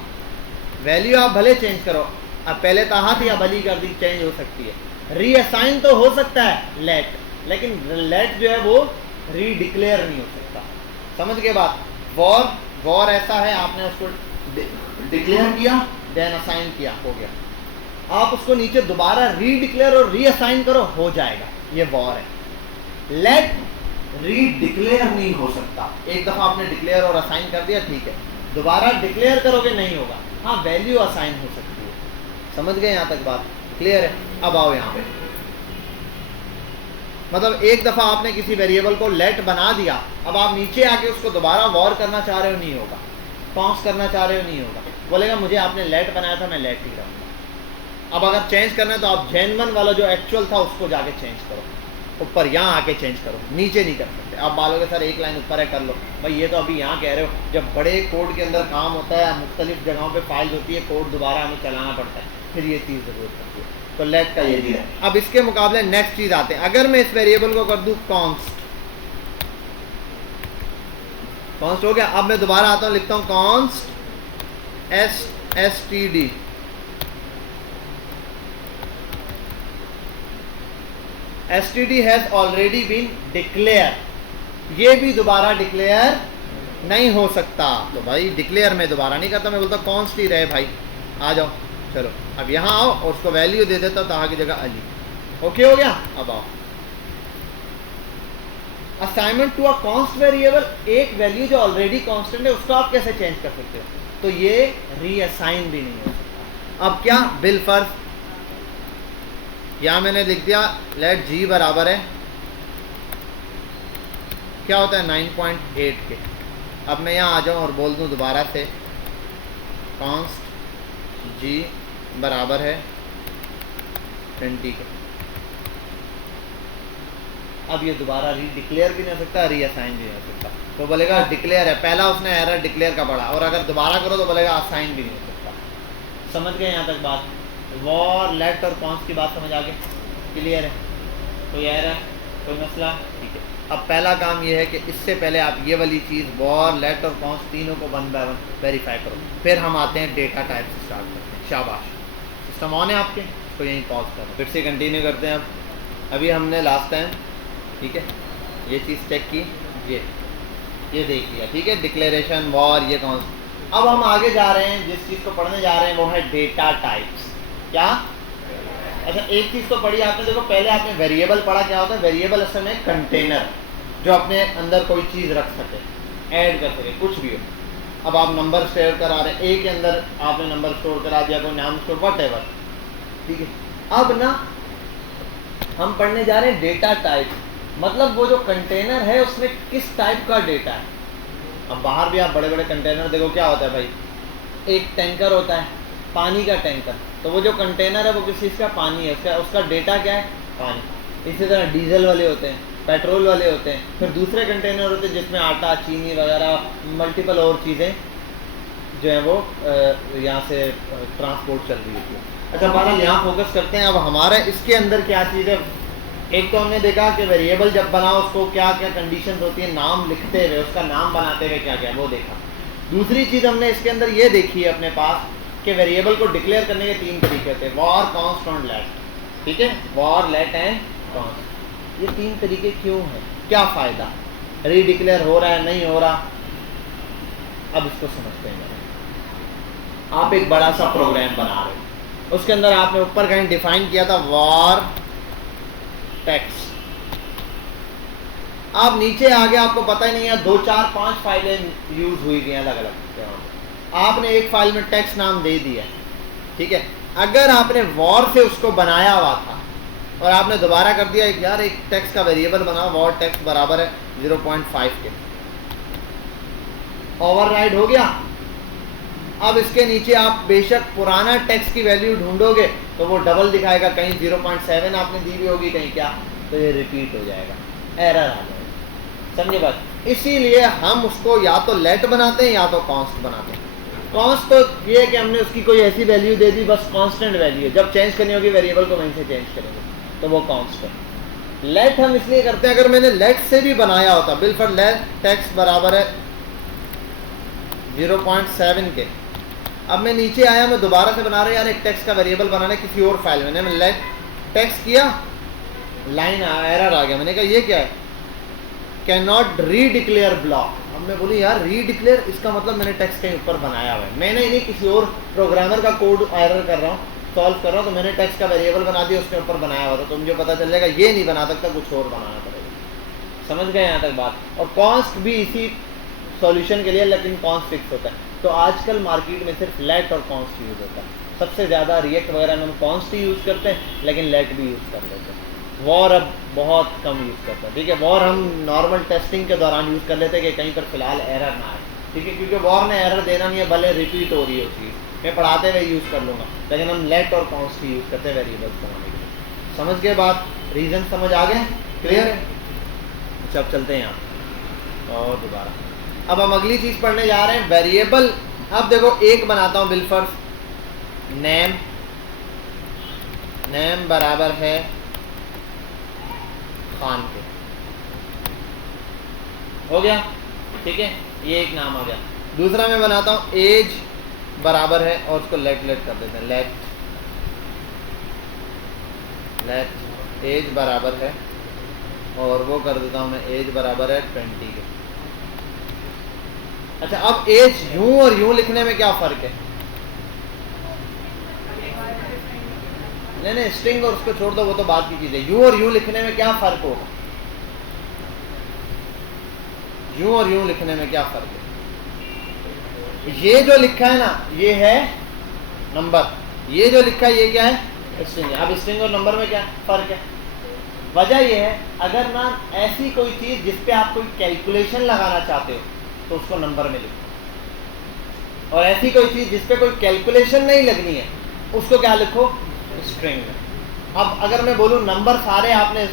वैल्यू आप भले चेंज करो। अब पहले ताहा थी, अब अली कर दी, चेंज हो सकती है। री असाइन तो हो सकता है लेट, लेकिन लेट जो है वो री डिक्लेयर नहीं हो सकता। समझ गए बात? वॉर ऐसा है, आपने उसको डिक्लेयर किया, देन असाइन किया, हो गया। आप उसको नीचे दोबारा री डिक्लेयर और री असाइन करो, हो जाएगा, ये वॉर है। लेट री डिक्लेयर नहीं हो सकता। एक दफा आपने डिक्लेयर और असाइन कर दिया, ठीक है, दोबारा डिक्लेयर करोगे नहीं होगा। हाँ, वैल्यू असाइन हो सकती है। समझ गए? यहां तक बात क्लियर है? अब आओ यहाँ पे, मतलब एक दफा आपने किसी वेरिएबल को लेट बना दिया, अब आप नीचे आके उसको दोबारा वॉर करना चाह रहे हो, नहीं होगा। कॉन्स करना चाह रहे हो, नहीं होगा। बोलेगा मुझे आपने लेट बनाया था, मैं लेट ही रहूंगा। अब अगर चेंज करना है तो आप जेन्युइन वाला जो एक्चुअल था उसको जाके चेंज करो, ऊपर यहाँ आके चेंज करो, नीचे नहीं कर सकते। आप बोलोगे सर एक लाइन ऊपर है, कर लो भाई, ये तो अभी यहाँ कह रहे हो। जब बड़े कोड के अंदर काम होता है, मुख्तलिफ जगहों पे फाइल होती है, कोड दोबारा हमें चलाना पड़ता है, फिर ये चीज़ ज़रूरत पड़ती है। तो लेट का ये दिया। अब इसके मुकाबले नेक्स्ट चीज आते हैं, अगर मैं इस वेरिएबल को कर दूं कॉन्स्ट हो गया। अब मैं दोबारा आता हूं, लिखता हूं const std, std has already been declared, ये भी दोबारा डिक्लेयर नहीं हो सकता। तो भाई डिक्लेयर मैं दोबारा नहीं करता, मैं बोलता कॉन्स्ट ही रहे भाई, आ जाओ चलो अब यहाँ आओ और उसको वैल्यू दे देता हूँ ताहा की जगह अली। ओके हो गया। अब आओ assignment to a const variable, एक वैल्यू जो ऑलरेडी कांस्टेंट है उसको आप कैसे चेंज कर सकते हो, तो ये रीअसाइन भी नहीं हो सकता। अब क्या बिलफर्ज, यहाँ मैंने लिख दिया लेट जी बराबर है क्या होता है 9.8 के। अब मैं यहाँ आ जाऊँ और बोल दूँ दोबारा से कॉन्स्ट जी बराबर है 20 के। अब ये दोबारा डिक्लेयर भी नहीं हो सकता, रीअसाइन भी नहीं हो सकता। तो बोलेगा डिक्लेयर है, पहला उसने एरर डिक्लेयर का पढ़ा, और अगर दोबारा करो तो बोलेगा असाइन भी नहीं हो सकता। समझ गए यहाँ तक बात? वॉर लेट और कॉन्स्ट की बात समझ आ गई, क्लियर है? कोई एरर, कोई मसला? ठीक है। अब पहला काम ये है कि इससे पहले आप ये वाली चीज़ वॉर लेट और कॉन्स्ट तीनों को 1 बाय 1 वेरीफाई करो, फिर हम आते हैं डेटा टाइप से स्टार्ट करते हैं। शाबाश, सिस्टम ऑन है आपके, इसको यहीं पॉज करो, फिर से कंटिन्यू करते हैं। अब अभी हमने लास्ट टाइम, ठीक है, ये चीज़ चेक की, ये देख लिया, ठीक है, डिक्लेरेशन वॉर ये कौन। अब हम आगे जा रहे हैं, जिस चीज़ को पढ़ने जा रहे हैं वो है डेटा टाइप्स। क्या? अच्छा, एक चीज़ तो पढ़ी आपने, देखो पहले आपने वेरिएबल पढ़ा, क्या होता है वेरिएबल? असल में कंटेनर जो अपने अंदर कोई चीज़ रख सके, ऐड कर सके, कुछ भी हो। अब आप नंबर स्टोर करा रहे हैं, ए के अंदर आपने नंबर स्टोर करा दिया, कोई नाम स्टोर, वट, ठीक है। अब ना हम पढ़ने जा रहे हैं डेटा टाइप, मतलब वो जो कंटेनर है उसमें किस टाइप का डेटा है। अब बाहर भी आप बड़े बड़े कंटेनर देखो, क्या होता है भाई, एक टैंकर होता है, पानी का टैंकर, तो वो जो कंटेनर है वो किस चीज़ का? पानी है, उसका डेटा क्या है? पानी। इसी तरह डीजल वाले होते हैं, पेट्रोल वाले होते हैं, फिर दूसरे कंटेनर होते हैं जिसमें आटा, चीनी वगैरह मल्टीपल और चीज़ें जो है वो यहाँ से ट्रांसपोर्ट चल रही होती है। अच्छा, बहरहाल यहाँ फोकस करते हैं। अब हमारा इसके अंदर क्या चीज़ है, एक तो हमने देखा कि वेरिएबल जब बनाओ उसको क्या क्या कंडीशन होती है, नाम लिखते हुए, उसका नाम बनाते हुए क्या क्या, वो देखा। दूसरी चीज़ हमने इसके अंदर ये देखी है अपने पास कि वेरिएबल को डिक्लेयर करने के 3 तरीके होते हैं, वॉर, कॉन्स्ट और लेट, ठीक है, वॉर, लेट एंड कॉन्स्ट। ये 3 तरीके क्यों हैं, क्या फ़ायदा, रीडिक्लेयर हो रहा है नहीं हो रहा, अब इसको समझते हैं। आप एक बड़ा सा प्रोग्राम बना रहे हो, उसके अंदर आपने ऊपर कहीं डिफाइन किया था वॉर टेक्स्ट, आप नीचे आगे आपको पता ही नहीं है 2, 4, 5 फाइलें यूज हुई गई अलग अलग, आपने एक फाइल में टेक्स्ट नाम दे दिया, ठीक है। अगर आपने वॉर से उसको बनाया हुआ था और आपने दोबारा कर दिया यार एक टेक्स्ट का वेरिएबल बनाओ, वॉर टेक्स्ट बराबर है 0.5 के, ओवरराइड हो गया। अब इसके नीचे आप बेशक पुराना टेक्स्ट की वैल्यू ढूंढोगे तो वो डबल दिखाएगा, कहीं 0.7 आपने दी हुई होगी, कहीं क्या, तो ये रिपीट हो जाएगा, एरर आ जाएगा। समझे बात? इसीलिए हम उसको या तो लेट बनाते हैं या तो कॉन्स्ट बनाते हैं। कॉन्स्ट तो ये है कि हमने उसकी कोई ऐसी वैल्यू दे दी, बस कांस्टेंट वैल्यू है, जब चेंज करनी होगी वेरिएबल को वहीं से चेंज करेंगे, तो वो कॉन्स्ट है। लेट हम इसलिए करते हैं, अगर मैंने लेट से भी बनाया होता, बिल फॉर लेट टेक्स्ट बराबर है 0.7 के, अब मैं नीचे आया, मैं दोबारा से बना रहा हूँ यार एक टेक्स्ट का वेरिएबल बनाना है किसी और फाइल में, मैंने लेट टेक्स्ट किया, लाइन एरर आ गया, मैंने कहा ये क्या है, कैन नॉट री डिक्लेयर ब्लॉक। अब मैं बोली यार री डिक्लेयर, इसका मतलब मैंने टेक्स्ट कहीं ऊपर बनाया हुआ है, मैंने इन्हें किसी और प्रोग्रामर का कोड एरर कर रहा हूँ, सॉल्व कर रहा हूँ, तो मैंने टेक्स्ट का वेरिएबल बना दिया, उसके ऊपर बनाया हुआ था, तो मुझे पता चल जाएगा ये नहीं बना सकता, कुछ और बनाना पड़ेगा। समझ गए यहाँ तक बात? और कॉन्स्ट भी इसी सॉल्यूशन के लिए, लेकिन कॉन्स्ट फिक्स होता है। तो आजकल मार्केट में सिर्फ लेट और कॉन्स्ट यूज़ होता है, सबसे ज़्यादा रिएक्ट वगैरह में हम कॉन्स्ट ही यूज़ करते हैं, लेकिन लेट भी यूज़ कर लेते हैं। वॉर अब बहुत कम यूज़ करते हैं, ठीक है, वॉर हम नॉर्मल टेस्टिंग के दौरान यूज़ कर लेते हैं कि कहीं पर फिलहाल एरर ना आए, ठीक है, क्योंकि वॉर में एरर देना नहीं है, भले रिपीट हो रही है चीज़, मैं पढ़ाते हुए यूज़ कर लूँगा, लेकिन हम लेट और कॉन्स्ट ही यूज़ करते हैं वेरिएबल्स बनाने के लिए। समझ गए बात? रीज़न समझ आ गए? क्लियर है? अच्छा, अब चलते हैं यहाँ और दोबारा। अब हम अगली चीज़ पढ़ने जा रहे हैं, वेरिएबल। अब देखो एक बनाता हूँ बिलफर्स नेम नेम बराबर है खान के, हो गया, ठीक है, ये एक नाम आ गया। दूसरा मैं बनाता हूँ एज बराबर है और उसको लेट कर देते हैं, लेट एज बराबर है और वो कर देता हूँ मैं एज बराबर है 20 के। अच्छा, अब एज यूं और यूं लिखने में क्या फर्क है? नहीं, स्ट्रिंग और उसको छोड़ दो, वो तो बात की चीज है। यूं और यूं लिखने में क्या फर्क होगा? यूं और यूं लिखने में क्या फर्क है? ये जो लिखा है ना, ये है नंबर, ये जो लिखा है ये क्या है? स्ट्रिंग है। अब स्ट्रिंग और नंबर में क्या फर्क है? वजह ये है, अगर ना ऐसी कोई चीज जिसपे आप कोई कैलकुलेशन लगाना चाहते हो तो उसको नंबर में लिखो, और ऐसी कोई चीज जिसपे कोई कैलकुलेशन नहीं लगनी है उसको क्या लिखो? स्ट्रिंग में। अब अगर मैं बोलूं नंबर सारे आपने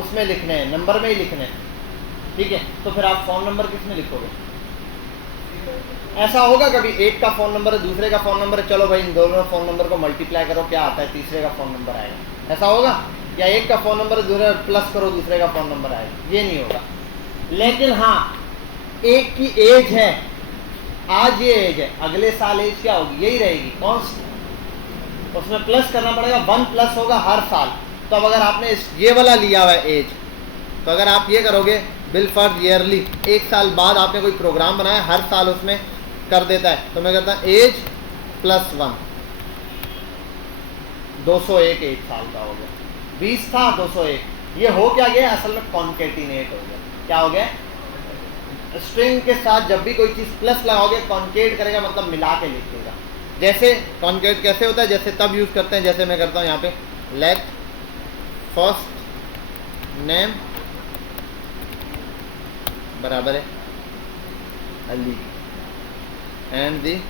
उसमें लिखने हैं, नंबर में ही लिखने हैं, ठीक है, तो फिर आप फोन नंबर किस में लिखोगे? ऐसा होगा कभी एक का फोन नंबर है, दूसरे का फोन नंबर है, चलो भाई इन दोनों फोन नंबर को मल्टीप्लाई करो, क्या आता है? तीसरे का फोन नंबर आएगा। ऐसा होगा? या एक का फोन नंबर है, दूसरे प्लस करो, दूसरे का फोन नंबर आएगा? ये नहीं होगा। लेकिन हाँ, एक की एज है, आज ये एज है, अगले साल एज क्या होगी? यही रहेगी, कॉन्स्टेंट। उसमें प्लस करना पड़ेगा, 1 प्लस होगा हर साल। तो अब अगर आपने ये वाला लिया हुआ है एज, तो अगर आप ये करोगे बिल फॉर ईयरली, एक साल बाद आपने कोई प्रोग्राम बनाया, हर साल उसमें कर देता है, तो मैं कहता हूँ एज प्लस 1, 201 एक साल का हो गया। 20 था 201, ये हो क्या गया? असल में कॉन्केटिनेट हो गया। क्या हो गया? स्ट्रिंग के साथ जब भी कोई चीज प्लस लगाओगे, कॉन्केट करेगा, मतलब मिला के लिखेगा। जैसे कॉन्केट कैसे होता है? जैसे तब यूज करते हैं, जैसे मैं करता हूँ यहाँ पे लेट फर्स्ट नेम बराबर है Ali and the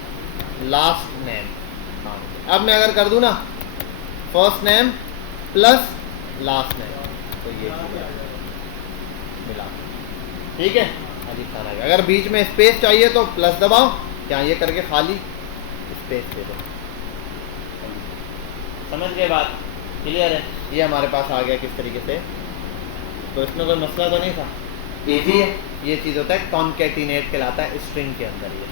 last name. अब मैं अगर कर दूं ना first name plus last name, तो ये मिला, ठीक है, अली खान आ गया। अगर बीच में स्पेस चाहिए तो प्लस दबाओ, या ये करके खाली स्पेस दे दो। समझ गए बात? क्लियर है? ये हमारे पास आ गया किस तरीके से, तो इसमें कोई मसला तो नहीं था, इजी है। ये चीज़ होता है कॉन्केटिनेट कहलाता है स्ट्रिंग के अंदर। ये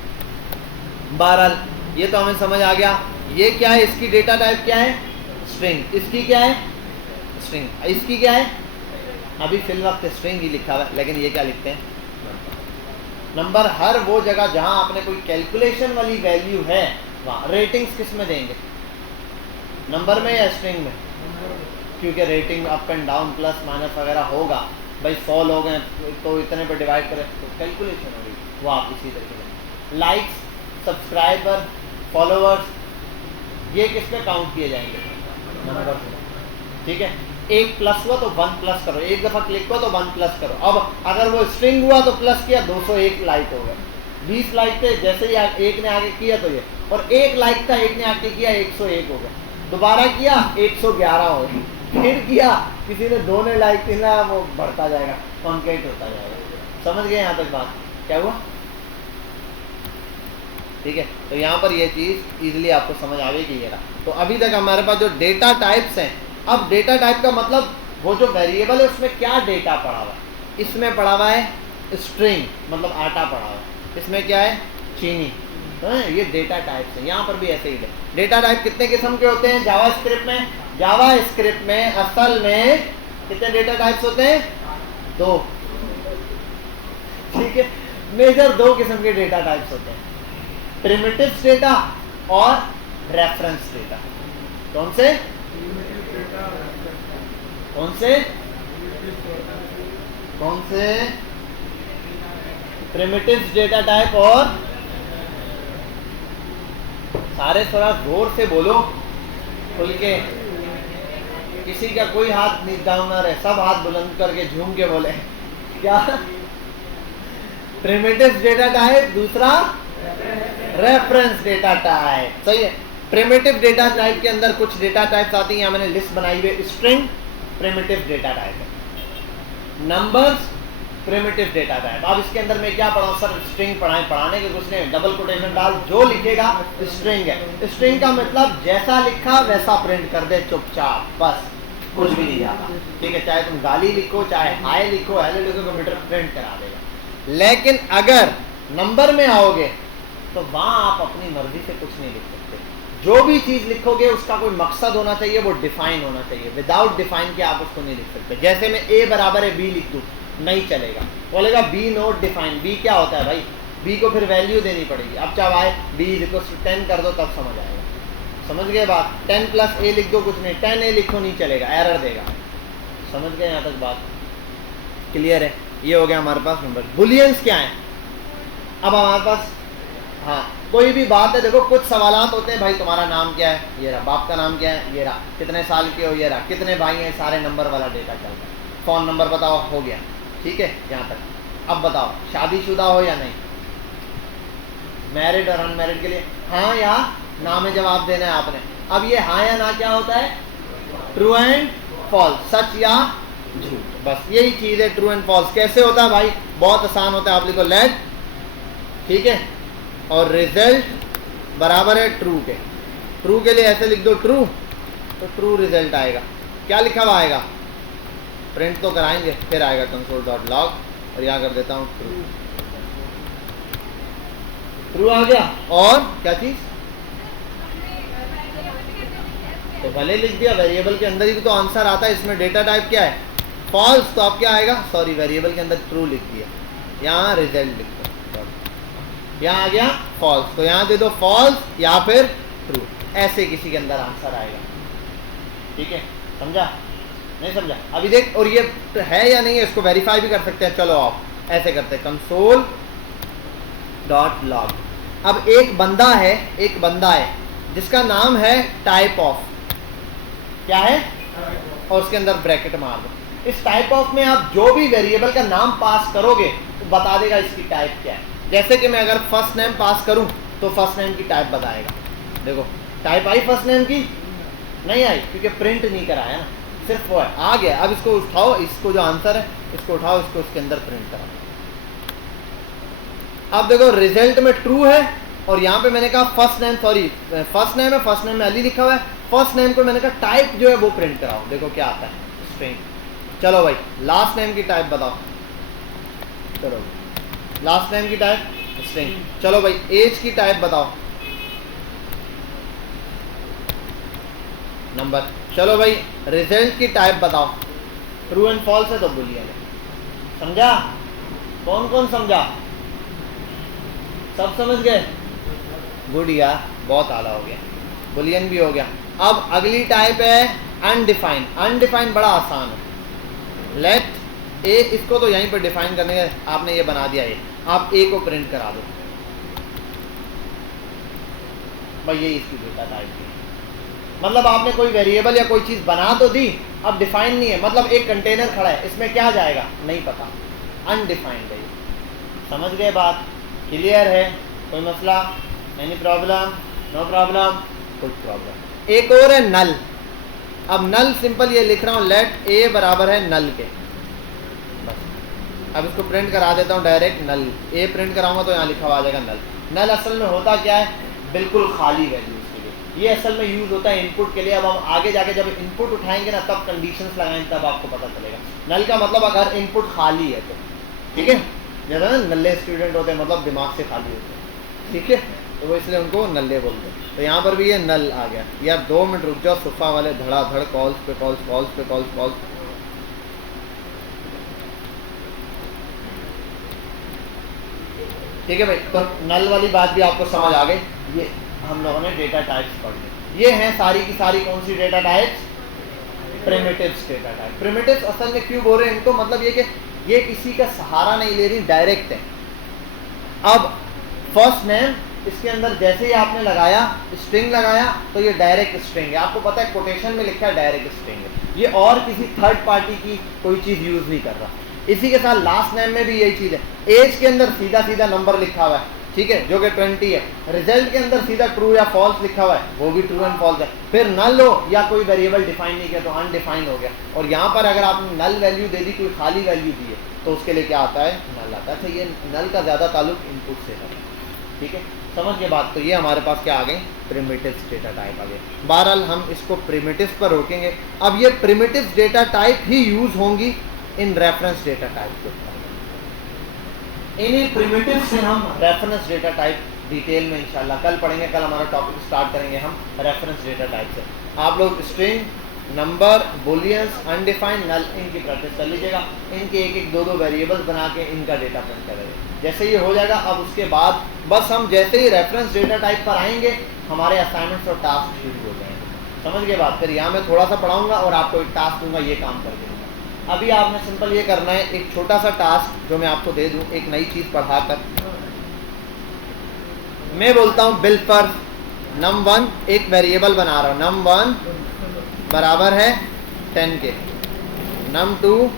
बहरहाल ये तो हमें समझ आ गया। ये क्या है? इसकी डेटा टाइप क्या है? स्ट्रिंग। इसकी क्या है? स्ट्रिंग। इसकी क्या है? अभी फिल वक्त स्ट्रिंग ही लिखा हुआ है, लेकिन ये क्या लिखते हैं? नंबर। हर वो जगह जहां आपने कोई कैलकुलेशन वाली वैल्यू है वहाँ रेटिंग्स किस में देंगे? नंबर में या स्ट्रिंग में? क्योंकि rating up and down plus minus वगैरह होगा। भाई 100 लोग हैं तो इतने पे डिवाइड करें तो कैलकुलेशन होगी, वो आप इसी तरीके से। लाइक्स, सब्सक्राइबर, फॉलोअर्स, ये किस पे काउंट किए जाएंगे? नंबर से, ठीक है। एक प्लस हुआ तो 1 प्लस करो, एक दफ़ा क्लिक हुआ तो 1 प्लस करो। अब अगर वो स्ट्रिंग हुआ तो प्लस किया, 201 लाइक हो गया। 20 लाइक थे, जैसे ही एक ने आगे किया तो ये, और 1 लाइक था, एक ने आगे किया 101 हो गया। दोबारा किया 111 हो गया, फिर किया किसी ने 2 ने लाइक किया, वो बढ़ता जाएगा, कॉन्केट होता जाएगा। समझ गए यहाँ तक बात? क्या हुआ? ठीक है, तो यहाँ पर ये चीज़ इजीली आपको समझ आ गई, क्लियर है। तो अभी तक हमारे पास जो डेटा टाइप्स हैं, अब डेटा टाइप का मतलब वो जो वेरिएबल है उसमें क्या डेटा पड़ा हुआ है। इसमें पड़ा हुआ है स्ट्रिंग, मतलब आटा पड़ा हुआ है। इसमें क्या है? चीनी। तो ये डेटा टाइप्स है। यहाँ पर भी ऐसे ही है। डेटा टाइप कितने किस्म के होते हैं जावा स्क्रिप्ट में? जावा स्क्रिप्ट में असल में कितने डेटा टाइप्स होते हैं? 2, ठीक है। मेजर 2 किस्म के डेटा टाइप्स होते हैं, प्रिमिटिव डेटा और रेफरेंस डेटा। कौन से? कौन से? कौन से? प्रिमिटिव डेटा टाइप और सारे थोड़ा जोर से बोलो, खुल के। किसी का कोई हाथ नहीं डाउन ना रहे, सब हाथ बुलंद करके झूम के बोले। क्या? प्रिमिटिव डेटा टाइप, दूसरा रेफरेंस डेटा टाइप। सही है। प्रिमिटिव डेटा टाइप के अंदर कुछ डेटा टाइप्स आती हैं, मैंने लिस्ट बनाई हुई। स्ट्रिंग प्रिमिटिव डेटा टाइप है, नंबर्स प्रिमिटिव डेटा टाइप। अब इसके अंदर मैं क्या पढ़ाऊँ सर, स्ट्रिंग पढ़ाने के कुछ नहीं, डबल कोटेशन डाल, जो लिखेगा स्ट्रिंग है। स्ट्रिंग का मतलब जैसा लिखा वैसा प्रिंट कर दे चुपचाप, बस कुछ भी नहीं जाता, ठीक है। चाहे तुम गाली लिखो, चाहे हाय लिखो, हेलो लिखो, कंप्यूटर प्रिंट करा देगा। लेकिन अगर नंबर में आओगे तो वहां आप अपनी मर्जी से कुछ नहीं लिख सकते। जो भी चीज लिखोगे उसका कोई मकसद होना चाहिए, वो डिफाइन होना चाहिए। विदाउट डिफाइन के आप उसको नहीं लिख सकते। जैसे मैं a बराबर है b लिख दूं, नहीं चलेगा, बोलेगा b नॉट डिफाइन। b क्या होता है भाई, b को फिर वैल्यू देनी पड़ेगी। अब चाहे आए b = 10 कर दो तब समझ आएगा, समझ गए बात। 10 + a लिख दो, कुछ नहीं, 10a लिखो, नहीं चलेगा, एरर देगा। समझ गए यहाँ तक बात, क्लियर है। ये हो गया हमारे पास नंबर। बुलियंस क्या है, अब हमारे पास, हाँ कोई भी बात है, देखो कुछ सवालात होते हैं, भाई तुम्हारा नाम क्या है, ये रहा, बाप का नाम क्या है, ये रहा, कितने साल के हो, ये रहा, कितने भाई हैं, सारे नंबर वाला डेटा चलता है। फ़ोन नंबर बताओ, हो गया, ठीक है यहाँ तक। अब बताओ शादीशुदा हो या नहीं, मैरिड और अनमैरिड के लिए हाँ या ना में जवाब देना है आपने। अब ये हाँ या ना क्या होता है, ट्रू एंड फॉल्स, सच या झूठ, बस यही चीज़ है ट्रू एंड फॉल्स। कैसे होता है भाई, बहुत आसान होता है। आप लिखो लेट, ठीक है, और रिजल्ट बराबर है ट्रू के। ट्रू के लिए ऐसे लिख दो ट्रू, तो ट्रू रिजल्ट आएगा। क्या लिखा हुआ आएगा, प्रिंट तो कराएंगे, फिर आएगा console.log, और यहाँ कर देता हूँ ट्रू। ट्रू आ गया। और क्या चीज, तो भले लिख दिया, वेरिएबल के अंदर ही तो आंसर आता है। इसमें डेटा टाइप क्या है, फॉल्स, तो अब क्या आएगा, सॉरी वेरिएबल के अंदर ट्रू लिख दिया, यहाँ रिजल्ट लिख दो, यहाँ आ गया फॉल्स, तो यहाँ दे दो फॉल्स या फिर ट्रू, ऐसे किसी के अंदर आंसर आएगा, ठीक है। समझा, नहीं समझा, अभी देख। और ये है या नहीं है, इसको वेरीफाई भी कर सकते हैं। चलो आप ऐसे करते हैं, console.log। अब एक बंदा है जिसका नाम है टाइप ऑफ, क्या है, और उसके अंदर ब्रैकेट मार दो। इस टाइप ऑफ में आप जो भी वेरिएबल का नाम पास करोगे तो बता देगा इसकी टाइप क्या है। जैसे कि मैं अगर फर्स्ट नेम पास करूं तो फर्स्ट नेम की टाइप बताएगा। देखो टाइप आई फर्स्ट नेम की, नहीं आई क्योंकि प्रिंट नहीं कराया ना, सिर्फ वो है, आ गया। अब इसको उठाओ, इसको जो आंसर है इसको उठाओ, इसको इसके अंदर प्रिंट कराओ। अब देखो रिजल्ट में ट्रू है, और यहाँ पे मैंने कहा first name, sorry first name है, फर्स्ट नेम में अली लिखा हुआ है, फर्स्ट नेम को मैंने कहा टाइप जो है वो प्रिंट कराओ। देखो क्या आता है, स्ट्रिंग। चलो भाई लास्ट नेम की टाइप बताओ, चलो लास्ट नेम की टाइप स्ट्रिंग। चलो भाई एज की टाइप बताओ, नंबर। चलो भाई रिजल्ट की टाइप बताओ, ट्रू एंड फॉल्स है तो बुलियन है। समझा, कौन कौन समझा, सब समझ गए, गुड यार, बहुत आला हो गया, बुलियन भी हो गया। अब अगली टाइप है अनडिफाइंड। अनडिफाइंड बड़ा आसान है। लेट ए, इसको तो यहीं पर डिफाइन करने का आपने ये बना दिया है, आप ए को प्रिंट करा दो भाई, ये इसकी डेटा टाइप है। मतलब आपने कोई वेरिएबल या कोई चीज़ बना तो दी, अब डिफाइन नहीं है, मतलब एक कंटेनर खड़ा है, इसमें क्या जाएगा नहीं पता, अनडिफाइंड है। समझ गए बात, क्लियर है, कोई मसला, एनी प्रॉब्लम, नो प्रॉब्लम, कोई प्रॉब्लम। एक और है नल। अब नल सिंपल ये लिख रहा हूँ, लेट ए बराबर है नल के, बस। अब इसको प्रिंट करा देता हूँ डायरेक्ट, नल ए प्रिंट कराऊंगा तो यहाँ लिखा हुआ आ जाएगा नल। नल असल में होता क्या है, बिल्कुल खाली वैल्यू के लिए। ये असल में यूज होता है इनपुट के लिए। अब हम आगे जाके जब इनपुट उठाएंगे ना, तब कंडीशंस लगाएंगे, तब आपको पता चलेगा। नल का मतलब अगर इनपुट खाली है तो, ठीक है। जैसा ना नल्ले स्टूडेंट होते हैं, मतलब दिमाग से खाली होते हैं, ठीक है, तो वो इसलिए उनको नल्ले बोलते हैं। तो यहाँ पर भी ये नल आ गया। यार 2 मिनट रुक जाओ, सुफा वाले धड़ाधड़ कॉल्स पे कॉल्स, कॉल्स पे कॉल्स, कॉल्स। ठीक है भाई, तो नल वाली बात भी आपको समझ आ गई। ये हम लोगों ने डेटा टाइप्स पढ़ ली। ये हैं सारी की सारी कौन सी data types, primitives data type. Primitives असल में क्यों बोल रहे हैं इनको, मतलब ये कि ये किसी का सहारा नहीं ले रही, डायरेक्ट है। अब फर्स्ट नेम, इसके अंदर जैसे ही आपने लगाया स्ट्रिंग लगाया तो ये डायरेक्ट स्ट्रिंग है। आपको पता है कोटेशन में लिखा है डायरेक्ट स्ट्रिंग है, ये और किसी थर्ड पार्टी की कोई चीज़ यूज़ नहीं कर रहा। इसी के साथ लास्ट नेम में भी यही चीज़ है। एज के अंदर सीधा सीधा नंबर लिखा हुआ है, ठीक है, जो कि 20 है। रिजल्ट के अंदर सीधा ट्रू या फॉल्स लिखा हुआ है, वो भी ट्रू एंड फॉल्स है। फिर नल हो या कोई वेरिएबल डिफाइन नहीं किया तो अनडिफाइंड हो गया। और यहाँ पर अगर आपने नल वैल्यू दे दी, कोई खाली वैल्यू दी है, तो उसके लिए क्या आता है, नल आता है। अच्छा, ये नल का ज़्यादा ताल्लुक इनपुट से है, ठीक है, समझ के बात। तो ये हमारे पास क्या आ गए, प्रिमिटिव्स डेटा टाइप आ गए। बहरहाल हम इसको प्रिमिटिव्स पर रोकेंगे। अब ये प्रिमिटिव्स डेटा टाइप ही यूज़ होंगी इन रेफरेंस डेटा टाइप के ऊपर। इन्हीं प्रिमिटिव से हम रेफरेंस डेटा टाइप डिटेल में इंशाल्लाह कल पढ़ेंगे। कल हमारा टॉपिक स्टार्ट करेंगे हम रेफरेंस डेटा टाइप से। आप लोग स्ट्रिंग, नंबर, बुलियंस, अनडिफाइंड, नल, इनकी प्रैक्टिस कर लीजिएगा। इनके एक एक दो दो वेरिएबल्स बना के इनका डेटा प्रिंट करेंगे। जैसे ये हो जाएगा, अब उसके बाद बस हम जैसे ही रेफरेंस डेटा टाइप पर आएंगे हमारे असाइनमेंट्स और टास्क शुरू हो जाएंगे। समझ के बात करिए। यहाँ मैं थोड़ा सा पढ़ाऊँगा और आपको एक टास्क दूंगा, ये काम कर देंगे। अभी आपने सिंपल ये करना है, एक छोटा सा टास्क जो मैं आपको दे दूं, एक नई चीज़ पढ़ाकर। मैं बोलता हूँ बिल पर num1 एक वेरिएबल बना रहा हूँ, num1 बराबर है 10 के, num2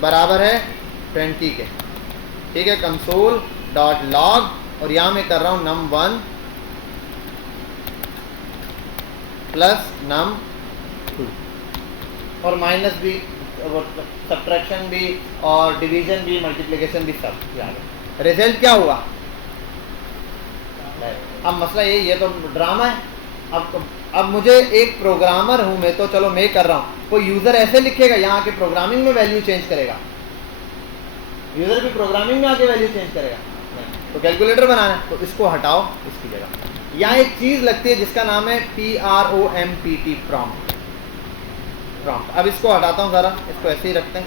बराबर है 20 के, ठीक है। कंसोल डॉट लॉग, और यहाँ मैं कर रहा हूँ num1 प्लस num2, और माइनस भी, सब्ट्रैक्शन भी, और डिवीजन भी, मल्टीप्लिकेशन भी, सब याद। रिजल्ट क्या हुआ? अब मसला ये तो ड्रामा है। अब मुझे एक प्रोग्रामर हूं मैं, तो चलो मैं कर रहा हूं, कोई यूजर ऐसे लिखेगा यहाँ के प्रोग्रामिंग में वैल्यू चेंज करेगा? यूजर भी प्रोग्रामिंग में आके वैल्यू चेंज करेगा? नहीं। तो कैलकुलेटर बनाना है, तो इसको हटाओ इसकी जगह। यहाँ एक चीज लगती है जिसका नाम है PROMPT, प्रॉम्प्ट। अब इसको हटाता हूं ज़रा, इसको ऐसे ही रखते हैं।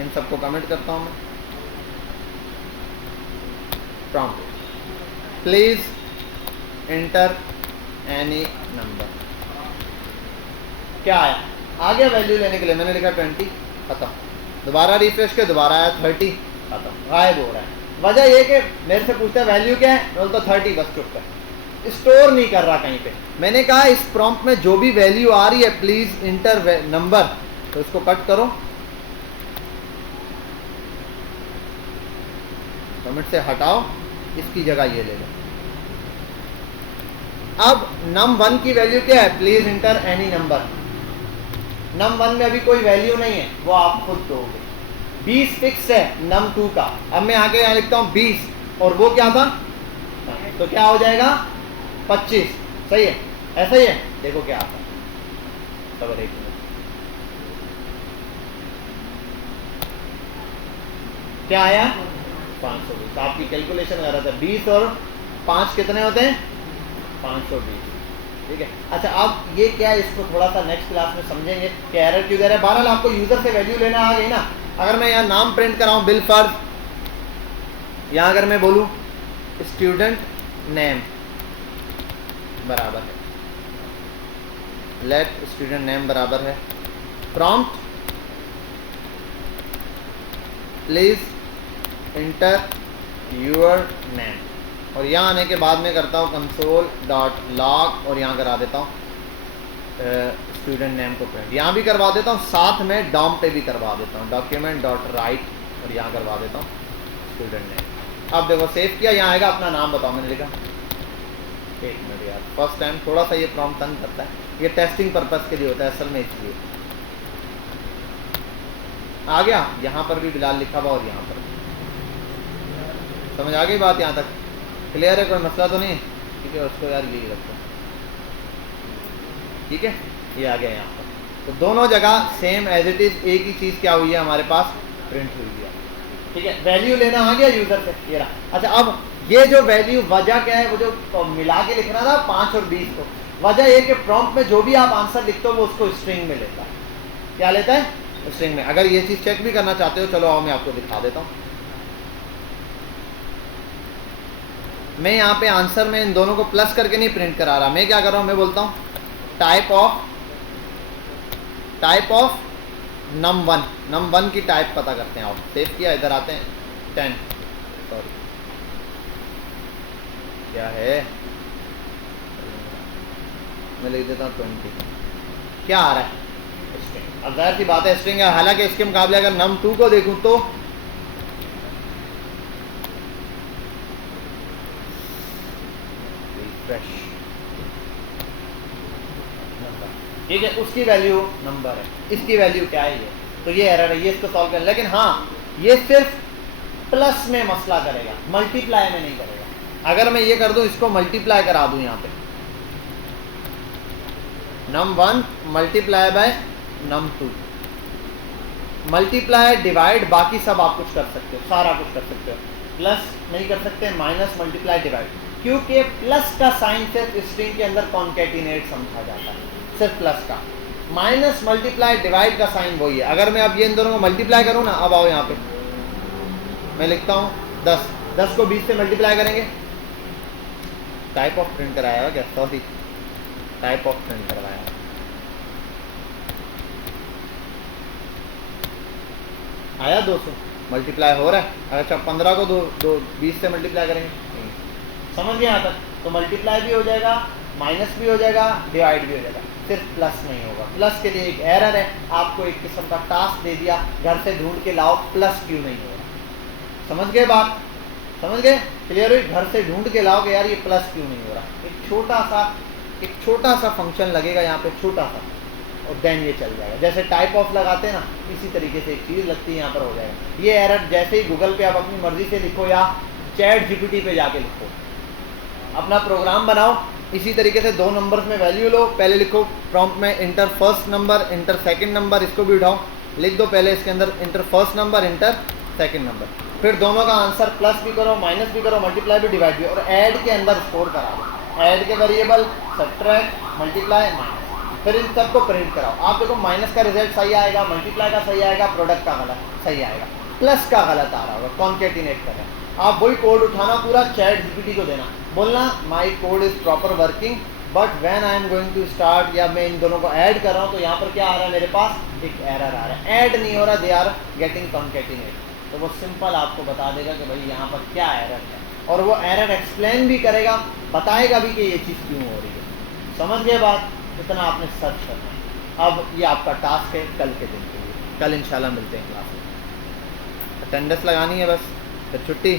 इन सबको कमेंट करता हूं मैं। Prompt, please enter any number. क्या आया? आ गया वैल्यू लेने के लिए, मैंने लिखा 20, खत्म। दोबारा रिफ्रेश किया, दोबारा आया 30, खत्म, गायब हो रहा है। वजह ये कि मेरे से पूछता है वैल्यू क्या है, मैं बोलता 30, बस चुप कर, स्टोर नहीं कर रहा कहीं पे। मैंने कहा इस प्रॉम्प्ट में जो भी वैल्यू आ रही है प्लीज इंटर नंबर, तो इसको कट करो, कमेंट से हटाओ, इसकी जगह ये ले लो। अब num1 की वैल्यू क्या है? Please inter any number. num1 में अभी कोई वैल्यू नहीं है, वो आप खुद दोगे। 20 फिक्स है num2 का। अब मैं आगे यहाँ लिखता हूँ 20, और वो क्या था, तो क्या हो जाएगा 25, सही है, ऐसा ही है। देखो क्या आता है, खबर एक मिनट, क्या आया 520। आपकी कैलकुलेशन कर रहा था 20 और 5 कितने होते हैं, 520, ठीक है। अच्छा, अब ये क्या है, इसको थोड़ा सा नेक्स्ट क्लास में समझेंगे कि एरर क्यों दे रहा है। बहरहाल आपको यूजर से वैल्यू लेना आ गई ना। अगर मैं यहाँ नाम प्रिंट कराऊँ बिल फर्ज, यहाँ अगर मैं बोलूँ स्टूडेंट नेम बराबर है, लेट स्टूडेंट नेम बराबर है prompt please inter your name, और यहाँ आने के बाद में करता हूँ कंसोल डॉट लॉग, और यहाँ करा देता हूँ स्टूडेंट नेम को प्रिंट। यहाँ भी करवा देता हूँ, साथ में डॉम पे भी करवा देता हूँ, डॉक्यूमेंट डॉट राइट, और यहाँ करवा देता हूँ स्टूडेंट नेम। अब देखो सेव किया, यहाँ आएगा अपना नाम बताओ, मैंने लिखा, एक मिनट यार, फर्स्ट टाइम थोड़ा सा ये प्रॉम्प्ट तंग करता है, ये टेस्टिंग पर्पस के लिए होता है असल में, इसलिए। आ गया, यहाँ पर भी बिलाल लिखा हुआ और यहाँ पर भी। समझ आ गई बात? यहाँ तक क्लियर है? कोई मसला तो नहीं है? ठीक है, उसको यार यही रखो, ठीक है। ये आ गया यहाँ पर, तो दोनों जगह सेम एज इट इज एक ही चीज़ क्या हुई है हमारे पास, प्रिंट हुई है, ठीक है। वैल्यू लेना आ गया यूजर से, ये रहा। अच्छा, अब ये जो वैल्यू, वजह क्या है, वो जो तो मिला के लिखना था 5 और 20 को, वजह ये कि प्रॉम्प्ट में जो भी आप आंसर लिखते हो वो उसको स्ट्रिंग में लेता है। क्या लेता है? स्ट्रिंग में। अगर ये चीज़ चेक भी करना चाहते हो, चलो आओ मैं आपको दिखा देता हूँ। मैं यहाँ पे आंसर में इन दोनों को प्लस करके नहीं प्रिंट करा रहा, मैं क्या कर रहा हूँ, मैं बोलता हूँ टाइप ऑफ num1 की टाइप पता करते हैं। आप सेव किया, इधर आते हैं 10, सॉरी क्या है, मैं लिख देता हूँ 20। क्या आ रहा है? स्ट्रिंग। अब जाहिर सी बात है स्ट्रिंग है, हालांकि इसके मुकाबले अगर num2 को देखूँ तो ठीक है, उसकी वैल्यू नंबर है, इसकी वैल्यू क्या है ये, तो ये एरर है, ये इसको सॉल्व कर। लेकिन हाँ, ये सिर्फ प्लस में मसला करेगा, मल्टीप्लाई में नहीं करेगा। अगर मैं ये कर दूं, इसको मल्टीप्लाई करा दूं यहाँ पे, num1 multiply by num2, multiply divide बाकी सब आप कुछ कर सकते हो, सारा कुछ कर सकते हो, प्लस नहीं कर सकते, माइनस मल्टीप्लाई डिवाइड, क्योंकि प्लस का साइन सिर्फ स्ट्रिंग के अंदर कॉन्केटिनेट समझा जाता है, सिर्फ प्लस का। माइनस मल्टीप्लाई डिवाइड का साइन वही है। अगर मैं अब ये इन दोनों को मल्टीप्लाई करूँ ना, अब आओ यहाँ पे मैं लिखता हूँ 10, 10 को 20 से मल्टीप्लाई करेंगे, टाइप ऑफ प्रिंट कराया हुआ क्या, सॉरी टाइप ऑफ प्रिंट करवाया है, आया 200 मल्टीप्लाई हो रहा है। अच्छा 15 को 20 से मल्टीप्लाई करेंगे, समझ गए यहाँ तक? तो मल्टीप्लाई भी हो जाएगा, माइनस भी हो जाएगा, डिवाइड भी हो जाएगा, सिर्फ प्लस नहीं होगा। प्लस के लिए एक एरर है, आपको एक किस्म का टास्क दे दिया, घर से ढूंढ के लाओ प्लस क्यों नहीं हो रहा। समझ गए बात, समझ गए, क्लियर हुई? घर से ढूंढ के लाओ कि यार ये प्लस क्यों नहीं हो रहा। एक छोटा सा फंक्शन लगेगा यहाँ पे, छोटा सा, और देन ये चल जाएगा। जैसे टाइप ऑफ लगाते हैं ना, इसी तरीके से एक चीज़ लगती है, यहाँ पर हो जाएगा। ये एरर जैसे ही गूगल पे आप अपनी मर्जी से लिखो या चैट जीपीटी पे जाके लिखो, अपना प्रोग्राम बनाओ, इसी तरीके से 2 नंबर्स में वैल्यू लो, पहले लिखो प्रॉम्प्ट में inter first number, inter second number, इसको भी उठाओ, लिख दो पहले इसके अंदर inter first number, inter second number, फिर दोनों का आंसर प्लस भी करो, माइनस भी करो, मल्टीप्लाई भी, डिवाइड भी, और ऐड के अंदर स्टोर करा दो। ऐड के वेरिएबल सब्ट्रैक्ट, मल्टीप्लाई, माइनस, फिर इन सबको प्रिंट कराओ। आप देखो माइनस का रिजल्ट सही आएगा, मल्टीप्लाई का सही आएगा, प्रोडक्ट का गलत सही आएगा, प्लस का गलत आ रहा होगा, कॉन्केटिनेट कर रहे हैं। आप वही कोड उठाना, पूरा चैट जीपीटी को देना, बोलना my code is proper working but when I am going to start, या मैं इन दोनों को ऐड कर रहा हूँ तो यहाँ पर क्या आ रहा है, मेरे पास एक एरर आ रहा है, ऐड नहीं हो रहा, दे आर गेटिंग कॉन्केटिनेट। तो वो सिंपल आपको बता देगा कि भाई यहाँ पर क्या एरर है, और वो एरर एक्सप्लेन भी करेगा, बताएगा भी कि ये चीज़ क्यों हो रही है। समझ गए बात? इतना आपने सर्च करना है। अब ये आपका टास्क है कल के दिन के लिए, कल इंशाल्लाह मिलते हैं क्लास में। अटेंडेंस लगानी है बस, फिर छुट्टी।